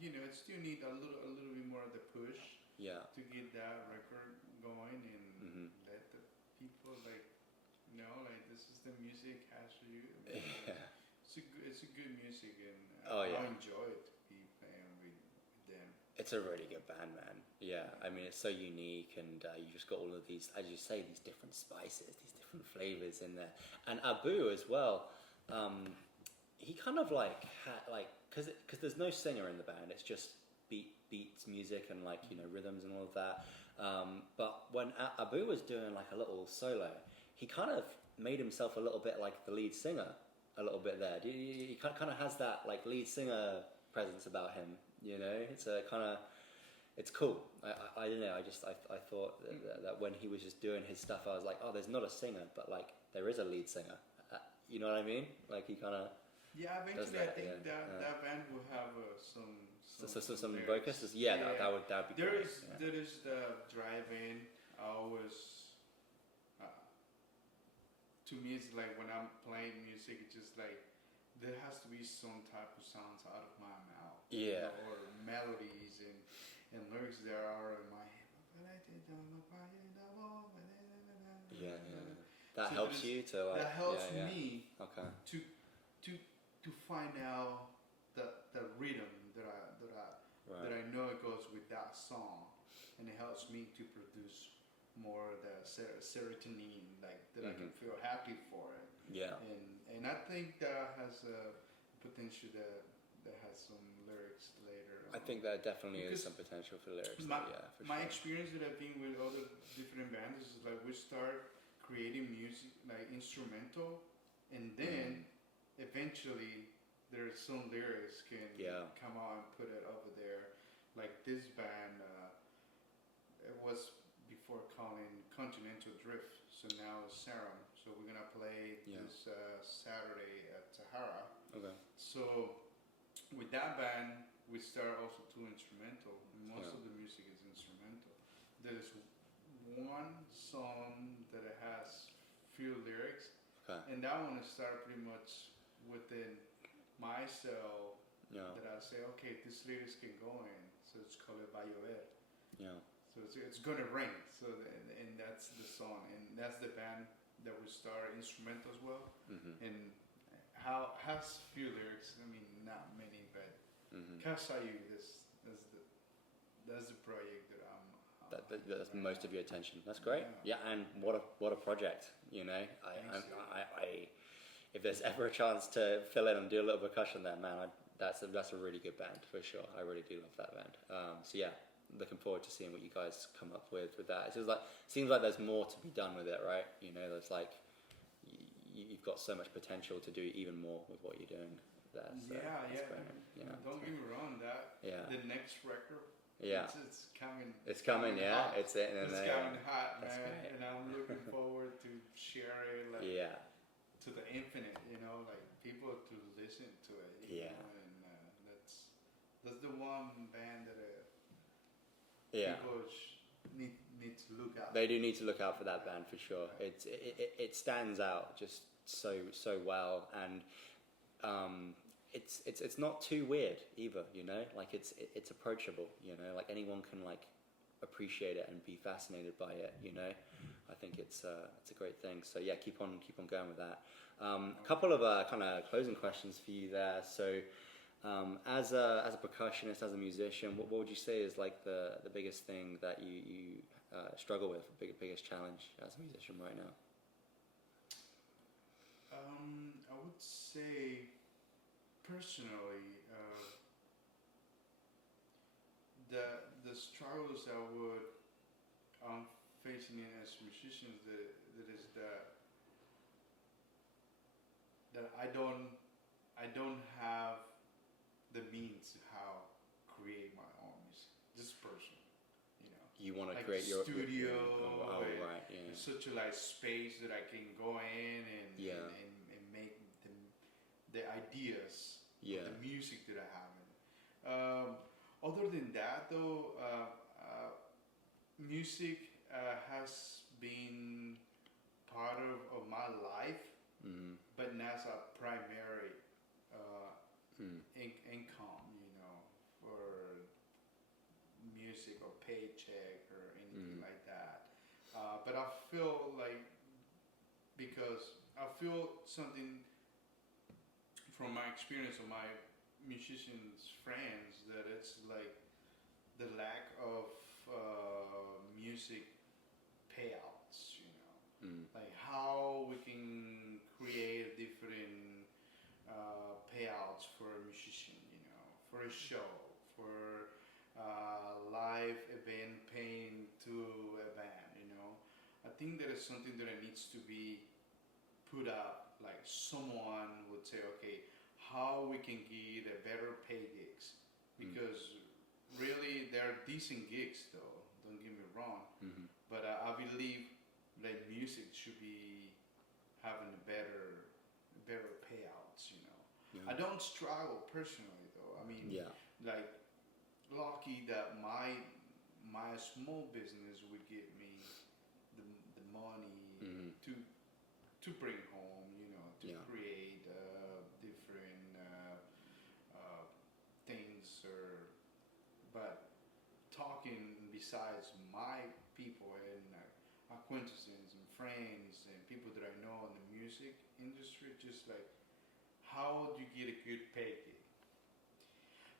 it still need a little bit more of the push. Yeah. To get that record going and let the people like this is the music has for you. Yeah. It's a good music, and Oh, yeah. I enjoy it to be playing with them. It's a really good band, man. Yeah, I mean, it's so unique, and you just got all of these, as you say, these different spices, these different flavors in there. And Abu as well, he kind of like had like because there's no singer in the band. It's just beats, music, and like rhythms and all of that. But when Abu was doing like a little solo, he kind of made himself a little bit like the lead singer, a little bit there. He kind of has that like lead singer presence about him. It's a kind of, it's cool. I don't know. I thought that when he was just doing his stuff, I was like, oh, there's not a singer, but like there is a lead singer. You know what I mean? Like he kind of. Yeah, eventually that, I think yeah, that band will have some vocals. Yeah, that would be there great. There is the drive-in. I always to me it's like when I'm playing music, it's just like there has to be some type of sounds out of my mouth. Yeah. Or melodies and lyrics that are in my head. Yeah. That So helps you to like. That helps yeah. me Okay. to find out the rhythm that I know it goes with that song, and it helps me to produce more of the serotonin, like that I can feel happy for it. Yeah. And I think that has a potential that has some lyrics later. I think there definitely is Because some potential for lyrics. My, yeah, for my sure. experience that I've been with other different bands is like we start creating music like instrumental, and then eventually there's some lyrics can come out and put it over there. Like this band, it was before calling Continental Drift, so now it's Serum. So we're gonna play this Saturday at Tahara. Okay. So with that band, we start also to instrumental. Most of the music is instrumental. There's one song that it has few lyrics, and that one is start pretty much within myself. That I say, okay, this lyrics can go in. So it's called Va Llover. Yeah. So it's gonna rain. So and that's the song, and that's the band that we start instrumental as well. And how has few lyrics. I mean, not many, but Kasayu, that's the project that I'm. That's most of your attention. That's great. Yeah, and what a project. I if there's ever a chance to fill in and do a little percussion there, man, that's a really good band for sure. I really do love that band. So yeah, looking forward to seeing what you guys come up with that. It seems like there's more to be done with it, right? There's like you've got so much potential to do even more with what you're doing there. So Don't get me wrong. The next record. Yeah, it's coming. It's coming. Yeah, hot. it's coming hot, That's man, great. and I'm looking forward to share it. Like, to the infinite, like people to listen to it. You know, and that's the one band that people need to look out. They do need to look out for that band for sure. It stands out just so well, and it's not too weird either. Like it's approachable. Like anyone can like appreciate it and be fascinated by it. I think it's a great thing. So yeah, keep on going with that. A couple of kind of closing questions for you there. So as a percussionist, as a musician, what would you say is like the biggest thing that you struggle with, biggest challenge as a musician right now? I would say personally, the struggles I'm facing as musicians that is that I don't have the means to how create my own music. Just personally, You want to like create your studio. Right, yeah. Such a space that I can go in and make the ideas, the music that I have. Other than that, though, music has been part of my life, but not as a primary income, for music or paycheck or anything like that. But I feel like because I feel something from my experience of my musicians friends that it's like the lack of music payouts, you know, like how we can create different payouts for a musician, you know, for a show, for live event paying to a band, you know. I think that is something that it needs to be put up. Like someone would say, okay, how we can get a better pay gigs, because really they're decent gigs though. Don't get me wrong, but I believe like music should be having a better payouts. You know, I don't struggle personally though. I mean, like lucky that my small business would give me the money to bring home. You know, to create different things or but talking besides my people and acquaintances and friends and people that I know in the music industry, just like how do you get a good pay gig?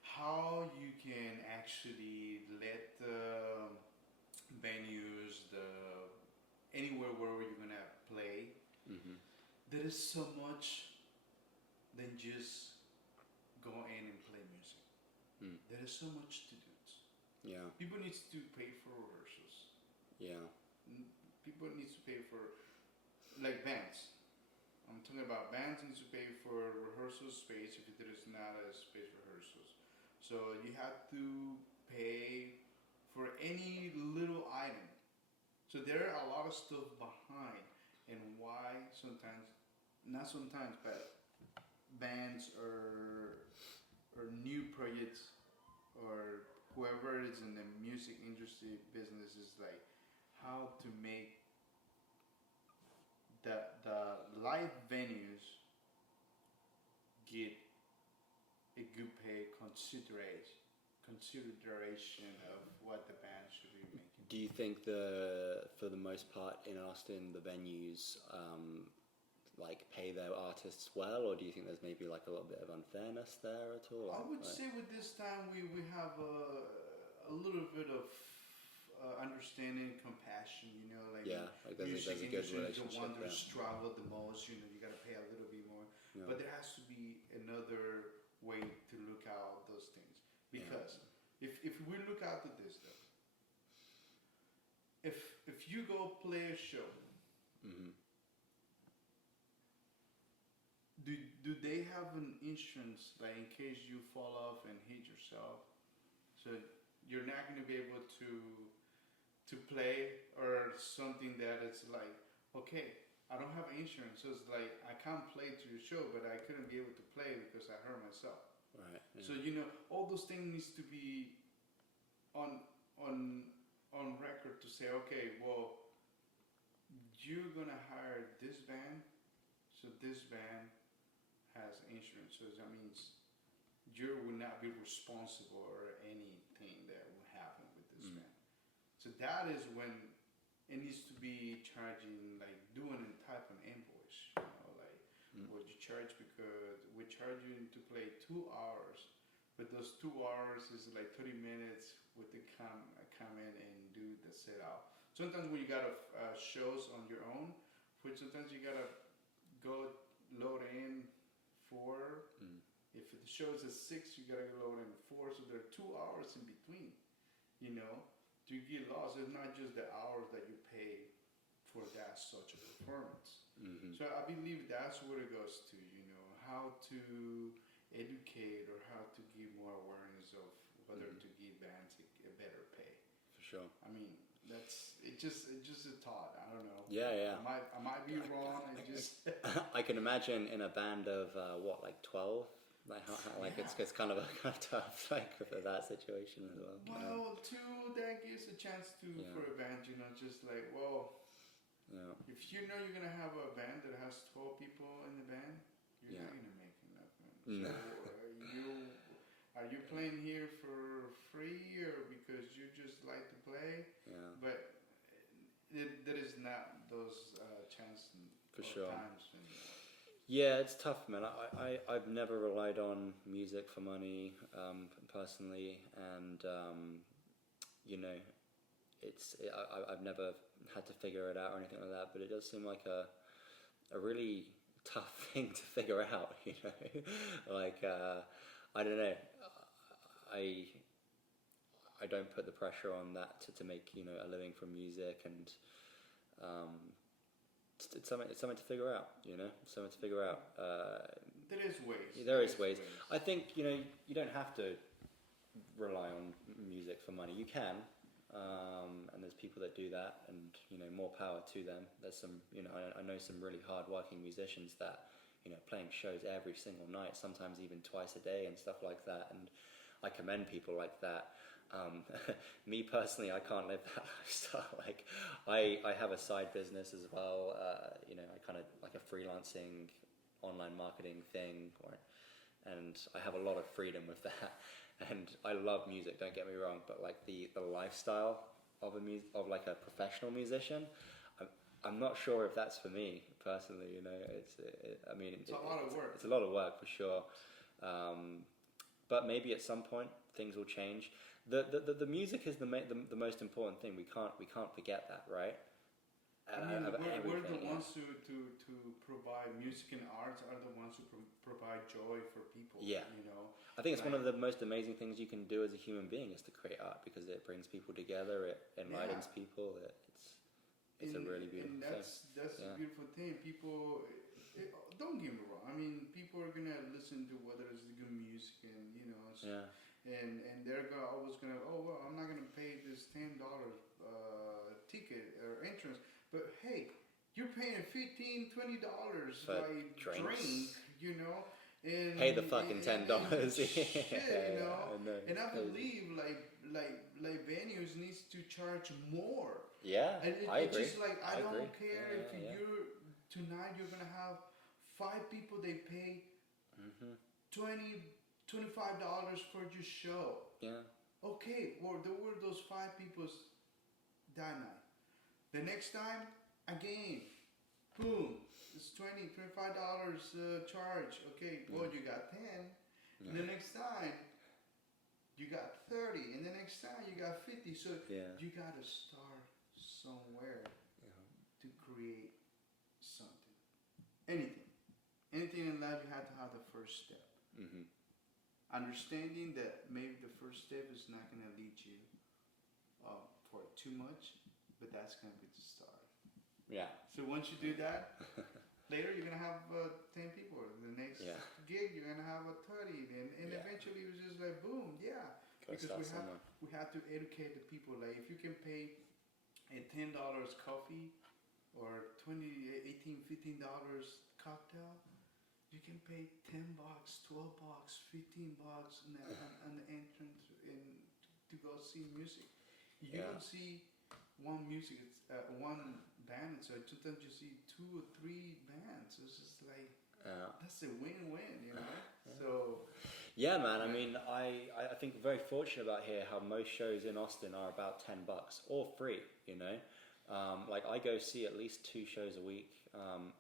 How you can actually let the venues, anywhere where you're gonna play, there is so much than just go in and play music. There is so much to do. Yeah. People need to pay for rehearsals. Yeah. People need to pay for, like bands. I'm talking about bands need to pay for rehearsal space if there is not a space for rehearsals. So you have to pay for any little item. So there are a lot of stuff behind, and why sometimes, not sometimes, but bands or new projects or whoever is in the music industry business is like how to make the live venues get a good pay consideration of what the band should be making. Do you think for the most part in Austin the venues like pay their artists well, or do you think there's maybe like a little bit of unfairness there at all? I would say with this time we have a little bit of understanding, compassion, you know, like like there's a good relationship. The one that struggle the most, you know, you gotta pay a little bit more, but there has to be another way to look at those things, because if we look out at this though, if you go play a show. Do they have an insurance, like in case you fall off and hit yourself, so you're not going to be able to play, or something that it's like, okay, I don't have insurance, so it's like I can't play to your show, but I couldn't be able to play because I hurt myself. Right. Yeah. So you know, all those things needs to be on record to say, okay, well, you're gonna hire this band, so this band has insurance, so that means you will not be responsible or anything that will happen with this band. So that is when it needs to be charging, like doing a type of invoice, you know, like what you charge, because we charge you to play 2 hours, but those 2 hours is like 30 minutes with the come in and do the set out. Sometimes when you got shows on your own, which sometimes you gotta go load in 4. If the show is at 6, you gotta go load in 4. So there are 2 hours in between. You know, to get lost, it's not just the hours that you pay for that such a performance. So I believe that's what it goes to. You know, how to educate or how to give more awareness of whether to give bands a better pay. For sure. I mean, it's just a thought. I don't know. Yeah. I might be wrong. I can imagine in a band of like 12, like it's kind of a tough like for that situation as well. Well, too, that gives a chance for a band, you know, just like, well, if you know you're gonna have a band that has 12 people in the band, you're not gonna make enough money. So are you playing here for free or because you just like to play? Yeah. But there is not those chances For or sure. times when, Yeah, it's tough, man. I've never relied on music for money, personally, and I've never had to figure it out or anything like that. But it does seem like a really tough thing to figure out, like I don't know, I don't put the pressure on that to make a living from music, and it's something to figure out, something to figure out. there is ways. There is ways. I think you don't have to rely on music for money. You can, and there's people that do that, and more power to them. There's some, I know some really hard-working musicians that playing shows every single night, sometimes even twice a day and stuff like that. And I commend people like that. Me personally, I can't live that lifestyle. Like, I have a side business as well. I kind of like a freelancing online marketing thing, and I have a lot of freedom with that. And I love music. Don't get me wrong, but like the lifestyle of like a professional musician, I'm not sure if that's for me personally. It's a lot of work. It's a lot of work for sure. But maybe at some point things will change. The music is the most important thing. We can't forget that, right? We're the ones to provide music and arts are the ones who provide joy for people. Yeah. I think it's one of the most amazing things you can do as a human being is to create art, because it brings people together, it enlightens people. It's a really beautiful thing. That's a beautiful thing. People, don't get me wrong. I mean, people are gonna listen to whether it's the good music, and and they're always gonna. Oh well, I'm not gonna pay this $10 ticket or entrance, but hey, you're paying $15, $20 by drink, And pay the fucking $10. Shit, I know. And I believe like venues needs to charge more. Yeah, And I agree. Just like I don't agree. care if you're tonight you're gonna have 5 people. They pay $20, $25 for your show. Yeah. Okay, well there were those 5 people that night. The next time again, boom. It's $20, $25 charge. Okay, well you got 10. And the next time you got 30, and the next time you got 50. So you gotta start somewhere to create something. Anything in life, you have to have the first step. Understanding that maybe the first step is not gonna lead you for too much, but that's gonna be the start. Yeah. So once you do that, later you're gonna have 10 people. The next gig you're gonna have 30, and eventually it was just like boom, because we have to educate the people. Like if you can pay a $10 coffee or $20, $18, $15 cocktail, you can pay $10, $12, $15 on the entrance and to go see music. You don't see one band, so sometimes you see 2 or 3 bands. It's just like that's a win-win, So yeah, man. I mean, I think very fortunate about here how most shows in Austin are about $10 or free. Like I go see at least 2 shows a week.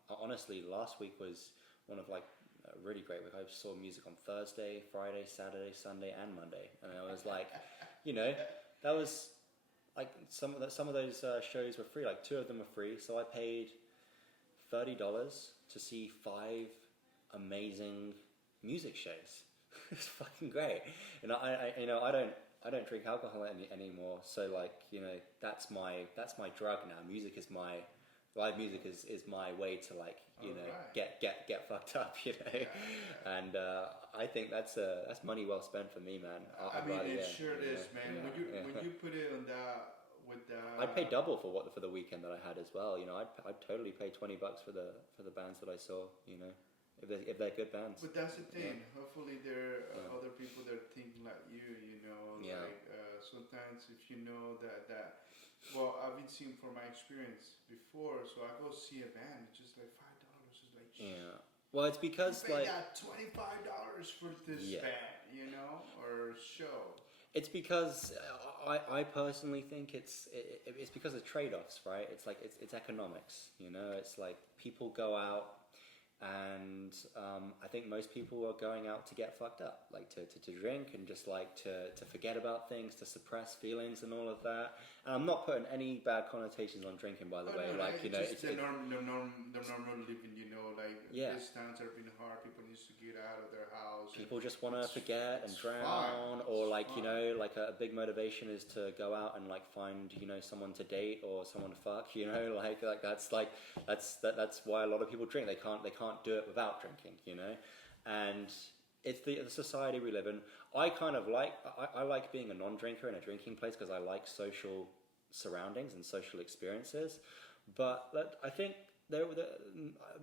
Honestly, last week was one of like a really great week. I saw music on Thursday, Friday, Saturday, Sunday, and Monday, and I was like, that was. Like some of those shows were free. Like 2 of them were free, so I paid $30 to see 5 amazing music shows. It's fucking great. And I don't drink alcohol anymore. So like that's my drug now. Live music is my way to like get fucked up. And I think that's money well spent for me, man. It sure is, man. When you put it on that with the, I'd pay double for the weekend that I had as well. I'd totally pay $20 for the bands that I saw. If they're good bands. But that's the thing. Hopefully there are other people that think like you. Like sometimes if you know that. Well, I've been seeing from my experience before, so I go see a band, it's just like $5. It's like Well, it's because you pay that $25 for this band, or show. It's because I personally think it's because of trade-offs, right? It's like it's economics, you know. It's like people go out, and I think most people are going out to get fucked up, like to drink and just like to forget about things, to suppress feelings and all of that. And I'm not putting any bad connotations on drinking, by the way. No, like, you know, it's the normal living, you know, like Yeah. these times are been hard. People need to get out of their house. People just want to It's- forget and it's drown, fine, or it's like, you fine. know, like a big motivation is to go out and like find, you know, someone to date or someone to fuck, you know, that's why a lot of people drink. They can't do it without drinking, you know, and it's the society we live in. I kind of like I like being a non-drinker in a drinking place because I like social surroundings and social experiences, but I think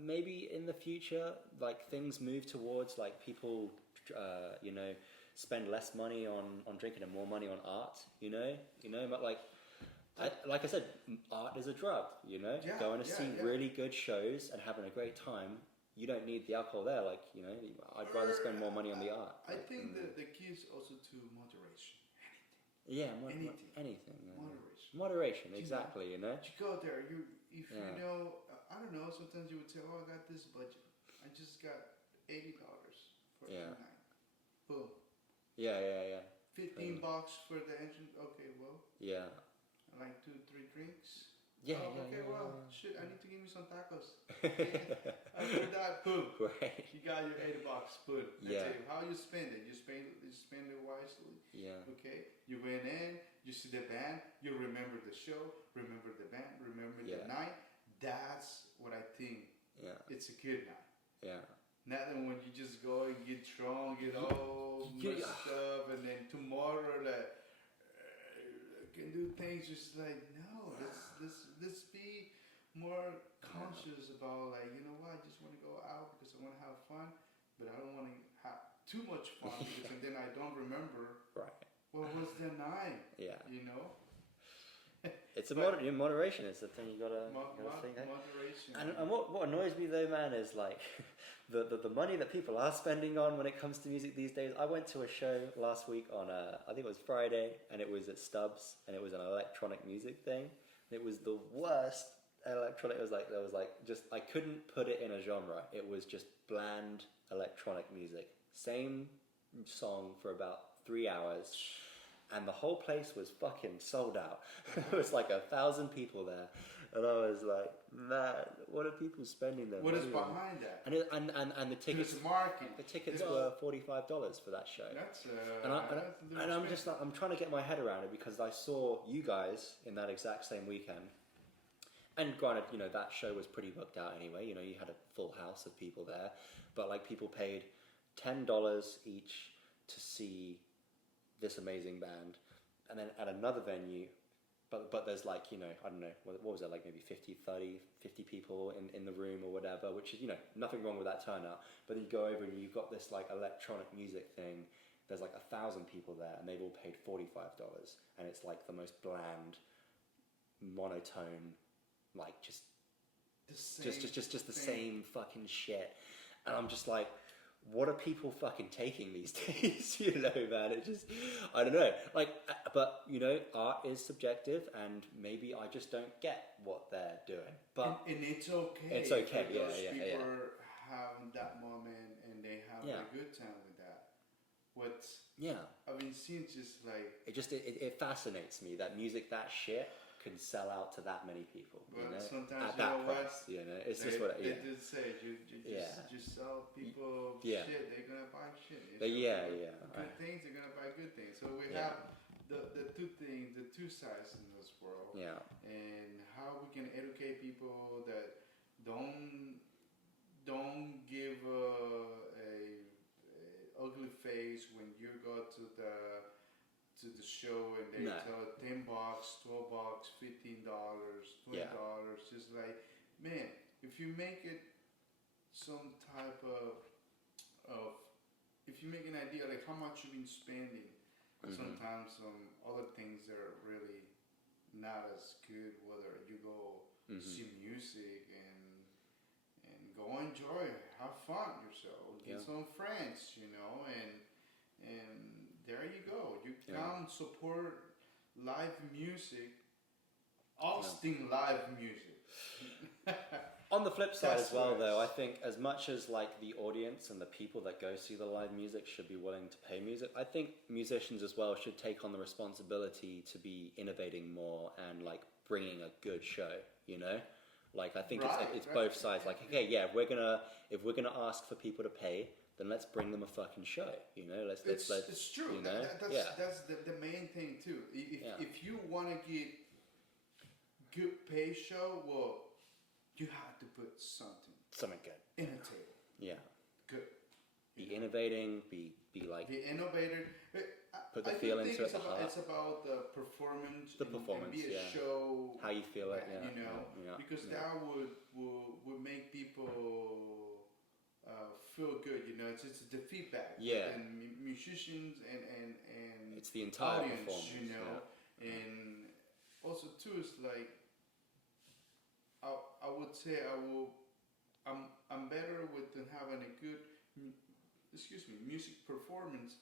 maybe in the future, like things move towards like people, you know, spend less money on drinking and more money on art. You know, but like I said, art is a drug. You know, Yeah, going to yeah, see yeah. really good shows and having a great time. You don't need the alcohol there. Like, you know, I'd rather spend more money on the art. I think the key is also to moderation. Yeah, Anything. yeah. Moderation. Moderation, You know, exactly. You know. You go there. If Yeah. you know, I don't know. Sometimes you would say, "Oh, I got this budget. I just got $80 for Yeah. tonight." Boom. Yeah. $15 for the engine. Okay, well, Yeah. I like 2-3 drinks. Yeah, Oh, yeah, okay, yeah, well, yeah. shit, I need to give me some tacos. After that, boom, Right. you got your $80. Boom. That's Yeah. it. How you spend it? You spend it wisely. Yeah. Okay. You went in. You see the band. You remember the show. Remember the band. Remember Yeah. the night. That's what I think. Yeah. It's a good night. Yeah. Not than when you just go and get drunk, get all Yeah. messed up, and then tomorrow that can do things just like no. Let's be more conscious about like, you know what, I just want to go out because I want to have fun, but I don't want to have too much fun because and then I don't remember Right. what was the night. Yeah. You know, It's a But- moderation is the thing you gotta think. Eh? moderation. And what annoys me though, man, is like the money that people are spending on when it comes to music these days. I went to a show last week on I think it was Friday, and it was at Stubbs, and it was an electronic music thing. It was the worst electronic. It was like there was like just I couldn't put it in a genre. It was just bland electronic music. Same song for about 3 hours. And the whole place was fucking sold out. There was like 1,000 people there, and I was like, "Man, what are people spending their What is money on?" behind that? And the tickets, There's marketing. the tickets There's- were $45 for that show. That's And I'm expensive. just like, I'm trying to get my head around it because I saw you guys in that exact same weekend. And granted, you know, that show was pretty booked out anyway. You know, you had a full house of people there, but like people paid $10 each to see this amazing band, and then at another venue, but there's like, you know, I don't know, what was it, like maybe 50 people in the room or whatever, which is, you know, nothing wrong with that turnout, but then you go over and you've got this like electronic music thing, there's like 1,000 people there, and they've all paid $45, and it's like the most bland, monotone, like just the same fucking shit, and I'm just like, what are people fucking taking these days? You know, man, it just, I don't know. Like, but you know, art is subjective, and maybe I just don't get what they're doing. But and it's okay. It's okay, if yeah, those yeah, people yeah. are having that moment and they have Yeah. a good time with that. What yeah, I've been seeing just like, it fascinates me that music, that shit, can sell out to that many people. well, You know, sometimes at you that know what? price. You know, it's they, just what. they Yeah, did say. You Yeah. just sell people Yeah. shit. They're gonna buy shit. If Yeah, you yeah. Good things, they're gonna buy good things. So we Yeah. have the two things, the two sides in this world. yeah, And how we can educate people that don't give a ugly face when you go to the show and they No. tell $10, $12, $15, $20. Just like, man, if you make it some type of if you make an idea like how much you've been spending, sometimes some other things that are really not as good, whether you go see music and go enjoy, have fun yourself, get Yeah. some friends, you know, and there you go. You come support live music, Austin live music. On the flip side That's as well, what though, I it's- think as much as like the audience and the people that go see the live music should be willing to pay music, I think musicians as well should take on the responsibility to be innovating more and like bringing a good show. You know, like I think it's Right. both sides. Like, okay, yeah, if we're gonna ask for people to pay, then let's bring them a fucking show. You know, let's It's true. You know, That's the main thing too. Yeah. If you want to get good pay show, well, you have to put something something good. in the table. Yeah, Good. be innovating, be like The innovator. Put the I do feel think into it, it's the about, heart. it's about the performance. The and performance, be a yeah. show. how you feel it. Yeah, You know, yeah, because yeah. that would make people feel good. You know, it's the feedback. Yeah. And musicians and It's the entire audience. performance. You know, and also too is like I would say I'm better with than having a good music performance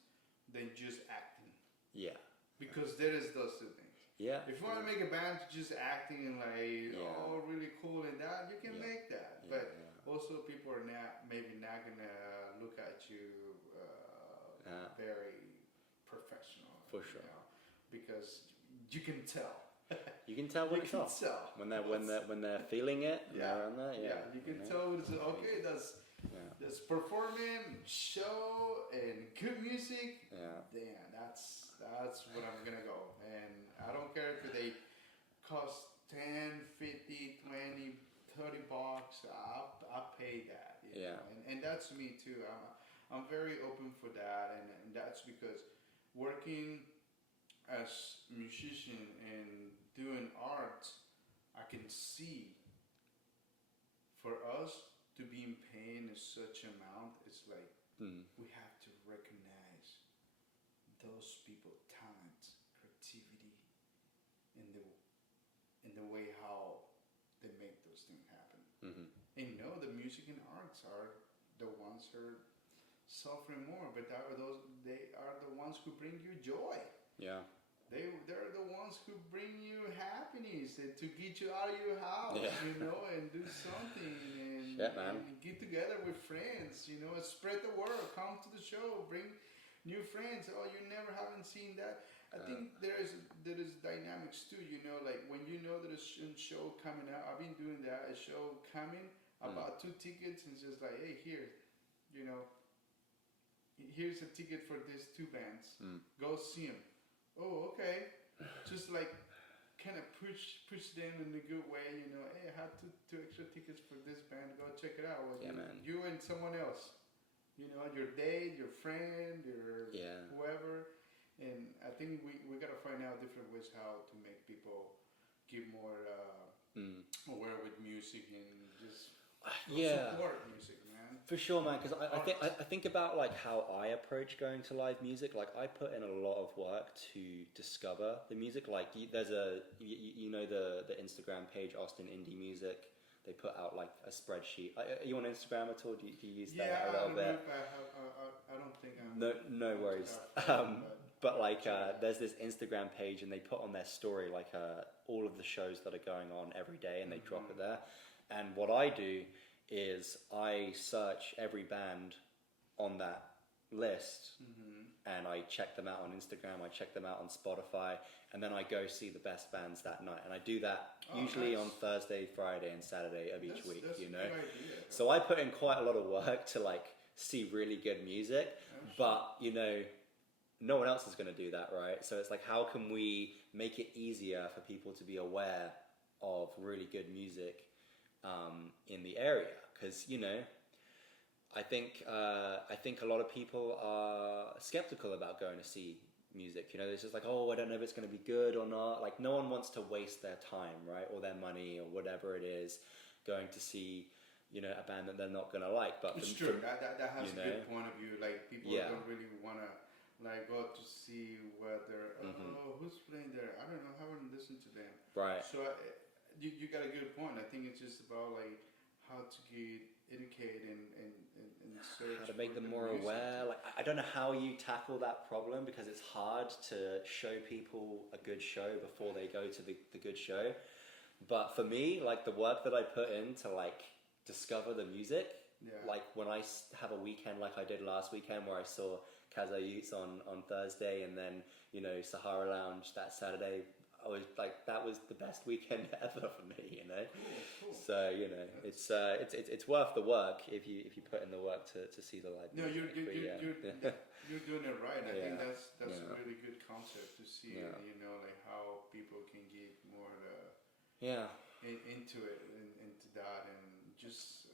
than just acting, Yeah, because there is those two things. yeah. If you want to make a band just acting and like Yeah. oh really cool and that, you can Yeah. make that. Yeah, But yeah. also people are not gonna look at you very professional. For you sure. know, because you can tell. You can tell when You it's can off. tell. When they're feeling it. And Yeah. they're on there. Yeah. You can know? tell it's okay. Yeah. That's performing, show, and good music. Yeah. Damn, that's what I'm gonna go. And I don't care if they cost 10, 50, 20, 30 bucks. I'll pay that. You Yeah. know? And that's me too. I'm very open for that, and that's because working as musician and doing art, I can see for us to be in pain in such amount, it's like we have to recognize those people talent, creativity, in the way how they make those things happen. Mm-hmm. And you know, the music and arts are the ones who are suffering more, but they are the ones who bring you joy. Yeah. They're the ones who bring you happiness to get you out of your house, Yeah. you know, and do something and, Shit, man. and get together with friends, you know, and spread the word. Come to the show, bring new friends. Oh, you never haven't seen that. I think there is dynamics too, you know, like when you know that a show coming out. I've been doing that, a show coming. I bought 2 tickets and just like, hey, here, you know, here's a ticket for these 2 bands. Go see them. Oh, okay. Just like kind of push them in a good way, you know. Hey, I have two extra tickets for this band. Go check it out. Well, Yeah, man. You and someone else. You know, your date, your friend, your whoever. And I think we gotta find out different ways how to make people get more aware with music and just support music, man. For sure, man. Because I think about like how I approach going to live music. Like I put in a lot of work to discover the music. Like there's you know the Instagram page Austin Indie Music. They put out like a spreadsheet. Are you on Instagram at all? Do you use that a little bit? I don't think I'm. No worries. But like there's this Instagram page and they put on their story like all of the shows that are going on every day and they drop it there. And what I do is I search every band on that list and I check them out on Instagram, I check them out on Spotify, and then I go see the best bands that night. And I do that usually on Thursday, Friday and Saturday of each week, you know. A good idea. So I put in quite a lot of work to like see really good music, but you know, no one else is going to do that, right? So it's like, how can we make it easier for people to be aware of really good music in the area? Because you know, I think a lot of people are skeptical about going to see music. You know, it's just like, oh, I don't know if it's going to be good or not. Like, no one wants to waste their time, right, or their money or whatever it is, going to see, you know, a band that they're not going to like. But it's true. That has a good point of view. Like people don't really want to like go to see whether who's playing there. I don't know. I haven't listened to them. Right. So you got a good point. I think it's just about like how to get educated and search How to make for them good more music. aware. Like I don't know how you tackle that problem, because it's hard to show people a good show before they go to the good show. But for me, like the work that I put in to like discover the music, like when I have a weekend like I did last weekend where I saw Kaza Utes on Thursday, and then, you know, Sahara Lounge that Saturday, I was like, that was the best weekend ever for me, you know. Cool. So, you know, it's worth the work if you put in the work to see the live No, music. you're doing it right. I think that's Yeah. a really good concept to see. You know, like how people can get more into it and into that, and just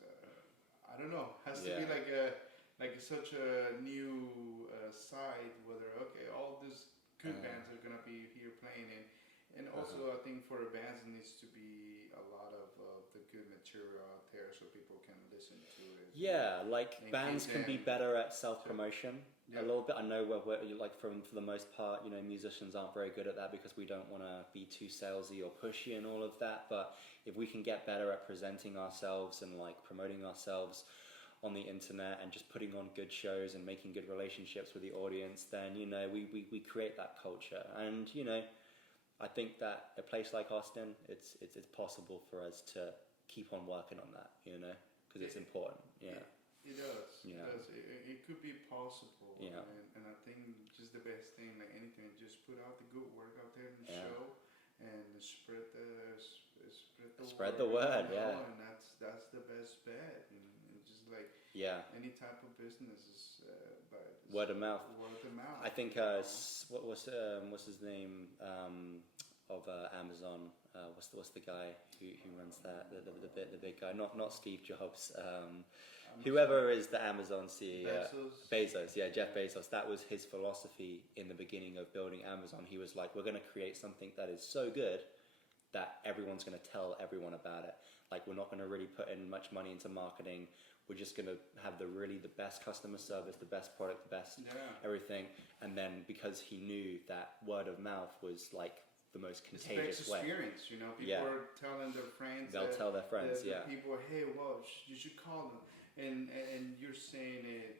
I don't know. Has to be like such a new side. Whether all these good bands are gonna be here playing, and also I think for bands it needs to be a lot of the good material out there so people can listen to it. Yeah, like and bands can be better at self-promotion Yeah. a little bit. I know we're like for the most part, you know, musicians aren't very good at that because we don't want to be too salesy or pushy and all of that. But if we can get better at presenting ourselves and like promoting ourselves on the internet and just putting on good shows and making good relationships with the audience, then, you know, we create that culture. And, you know, I think that a place like Austin, it's possible for us to keep on working on that, you know, because it's important. Yeah. It does. Yeah. It does. It could be possible. Yeah. And I think just the best thing, like anything, just put out the good work out there and show, and spread the word. you know, Yeah. And that's the best bet. And just like any type of business is word of mouth. Word of mouth. I think what's his name of Amazon? What's the guy who runs that? The big guy, not Steve Jobs. Whoever is the Amazon CEO, Bezos, Jeff Bezos. That was his philosophy in the beginning of building Amazon. He was like, we're going to create something that is so good that everyone's going to tell everyone about it. Like, we're not going to really put in much money into marketing. We're just going to have the best customer service, the best product, the best everything. And then because he knew that word of mouth was like the most contagious way. Experience, you know, people are telling their friends. They'll tell their friends, the people, hey, well, you should call them. And you're saying and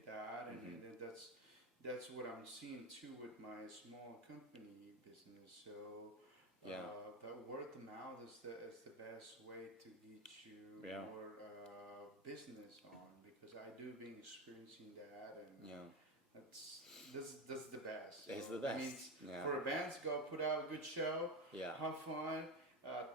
that's what I'm seeing too with my small company business. So the word of mouth is the best way to get you more business on, because I do been experiencing that, and that's the best. It's the best. I mean, for a band to go put out a good show, have fun.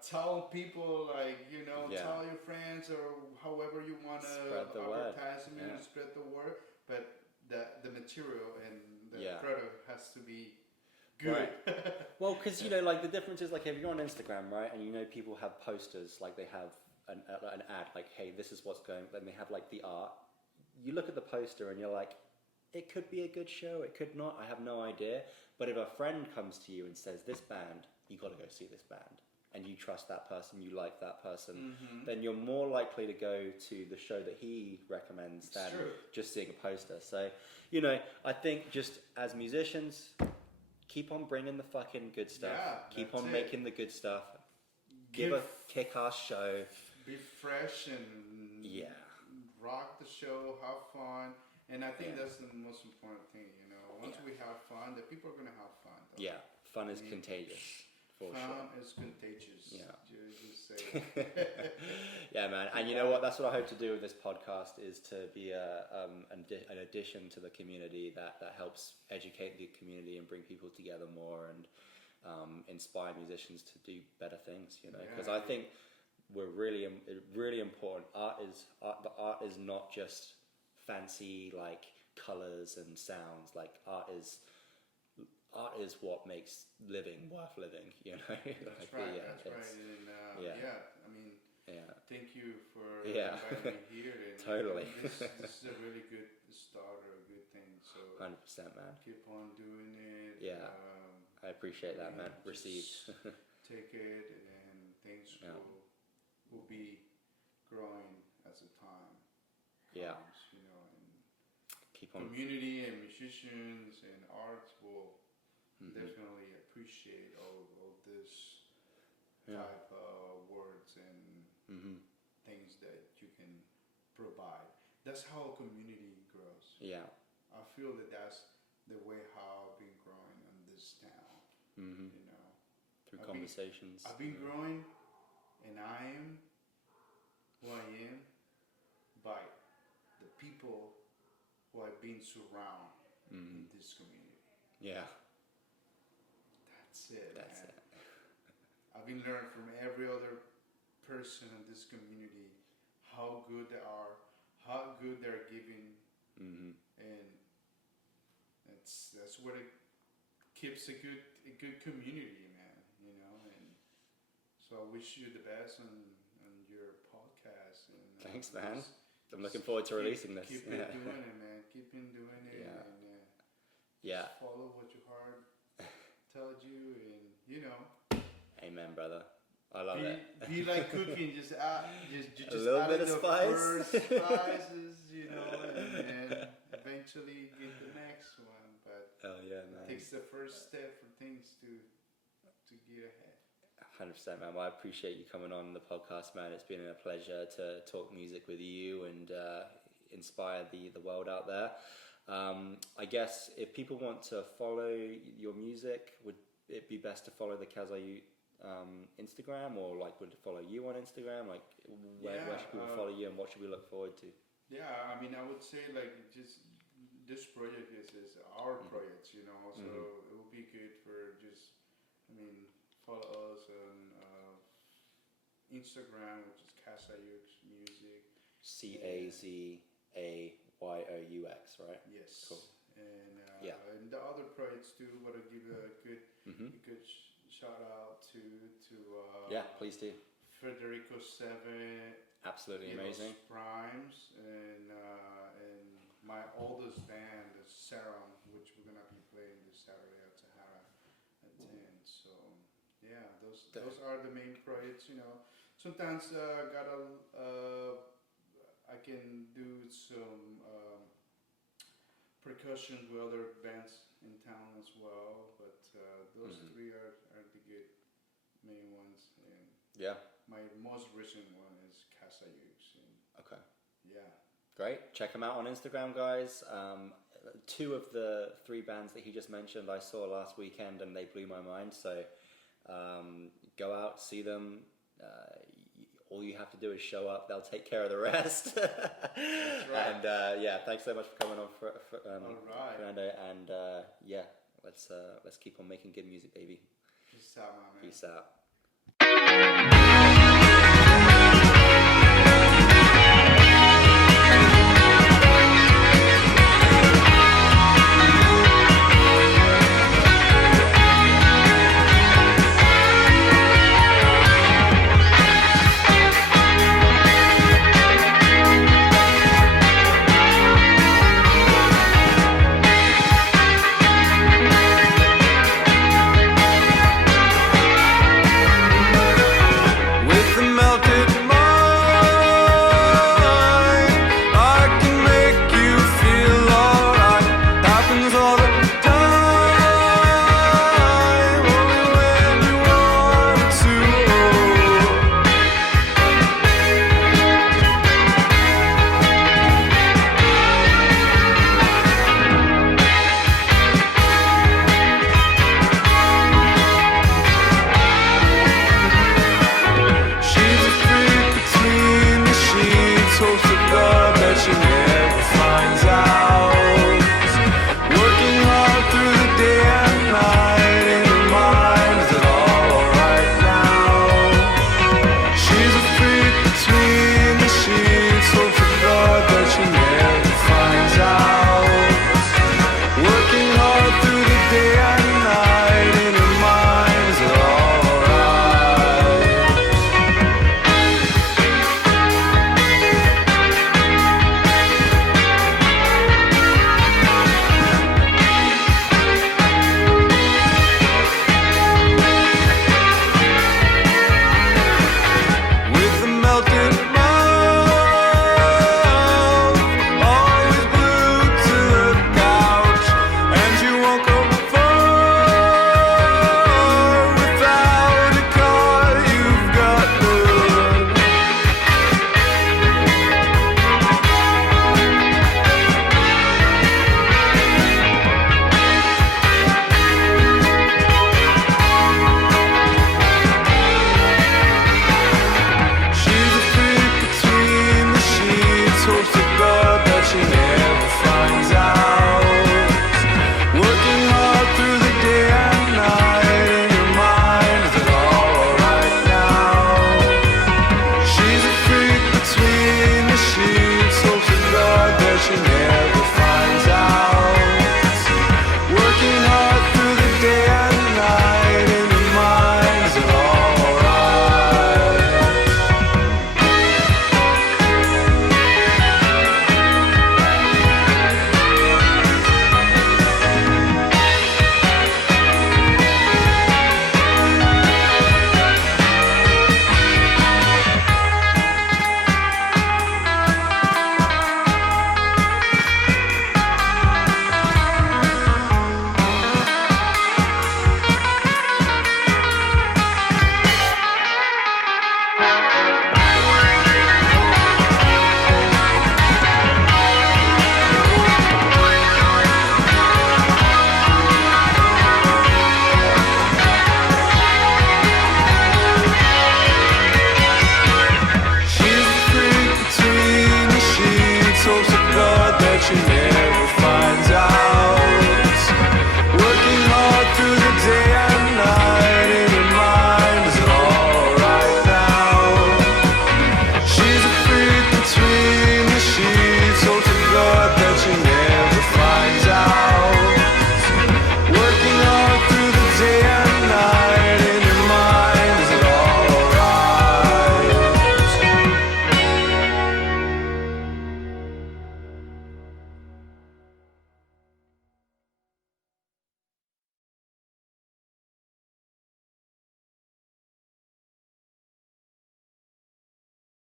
Tell people, like, you know, tell your friends or however you want to advertise them and spread the word. But the material and the product has to be good. Right. Well, because, you know, like the difference is, like, if you're on Instagram, right, and you know people have posters, like they have an ad, like, hey, this is what's going, then they have like the art. You look at the poster and you're like, it could be a good show, it could not, I have no idea. But if a friend comes to you and says, this band, you got to go see this band, and you trust that person, you like that person, then you're more likely to go to the show that he recommends than just seeing a poster. So, you know, I think just as musicians, keep on bringing the fucking good stuff. Keep on making the good stuff. Give a kick-ass show. Be fresh and rock the show, have fun. And I think that's the most important thing, you know. Once we have fun, the people are going to have fun. Though. Yeah, fun is contagious. Fun is contagious. Yeah. Just say it. Yeah, man. And you know what? That's what I hope to do with this podcast, is to be an addition to the community that helps educate the community and bring people together more, and inspire musicians to do better things. You know, because I think we're really important. The art is not just fancy like colors and sounds. Like art is what makes living worth living, you know. That's right. And I mean, thank you for inviting me here. And totally. This is a really good start, or a good thing. So 100%, man. Keep on doing it. Yeah, I appreciate that, man. Received. Take it, and things will be growing as the time comes, you know. And keep on. Community and musicians and arts will definitely appreciate all this type of words and things that that you can provide. That's how a community grows. Yeah. I feel that that's the way how I've been growing in this town. Mm-hmm. You know, Through conversations. I've been growing, and I am who I am by the people who I've been surrounded in this community. Yeah. That's it. That's man. it. I've been learning from every other person in this community how good they are, how good they're giving, and that's what it keeps a good community, man. You know, and so I wish you the best on your podcast. And Thanks, man. I'm looking forward to releasing this. Keep it doing it, man. Keep on doing it, Yeah. and Yeah. just follow what your heart tells you, and you know. Amen, brother. I love it. Be like cooking, just add A little bit of the spice. first spices, you know, and eventually get the next one. But Oh yeah, man. it takes the first step for things to get ahead. 100%, man. Well, I appreciate you coming on the podcast, man. It's been a pleasure to talk music with you and inspire the world out there. I guess if people want to follow your music, would it be best to follow the Kazayu Instagram, or like would follow you on Instagram? Like where should people follow you, and what should we look forward to? Yeah, I mean, I would say like just this project is our project, you know. So it would be good for just, I mean, follow us on Instagram, which is Kazayu Music. CAZAYOUX, right? Yes. Cool. And and the other projects too. Want to give a good shout out to yeah, please do. Federico 7. Absolutely amazing. Primes and my oldest band, the Serum, which we're gonna be playing this Saturday at Sahara at 10. So yeah, those are the main projects. You know, sometimes I can do some percussion with other bands in town as well, but those three are the good main ones. And yeah, my most recent one is Kazayu. Okay. Yeah. Great. Check them out on Instagram, guys. 2 of the 3 bands that he just mentioned I saw last weekend, and they blew my mind. So go out, see them. All you have to do is show up. They'll take care of the rest. That's right. And yeah, thanks so much for coming on, All right. Fernando. And yeah, let's keep on making good music, baby. Peace out, my man. Peace out.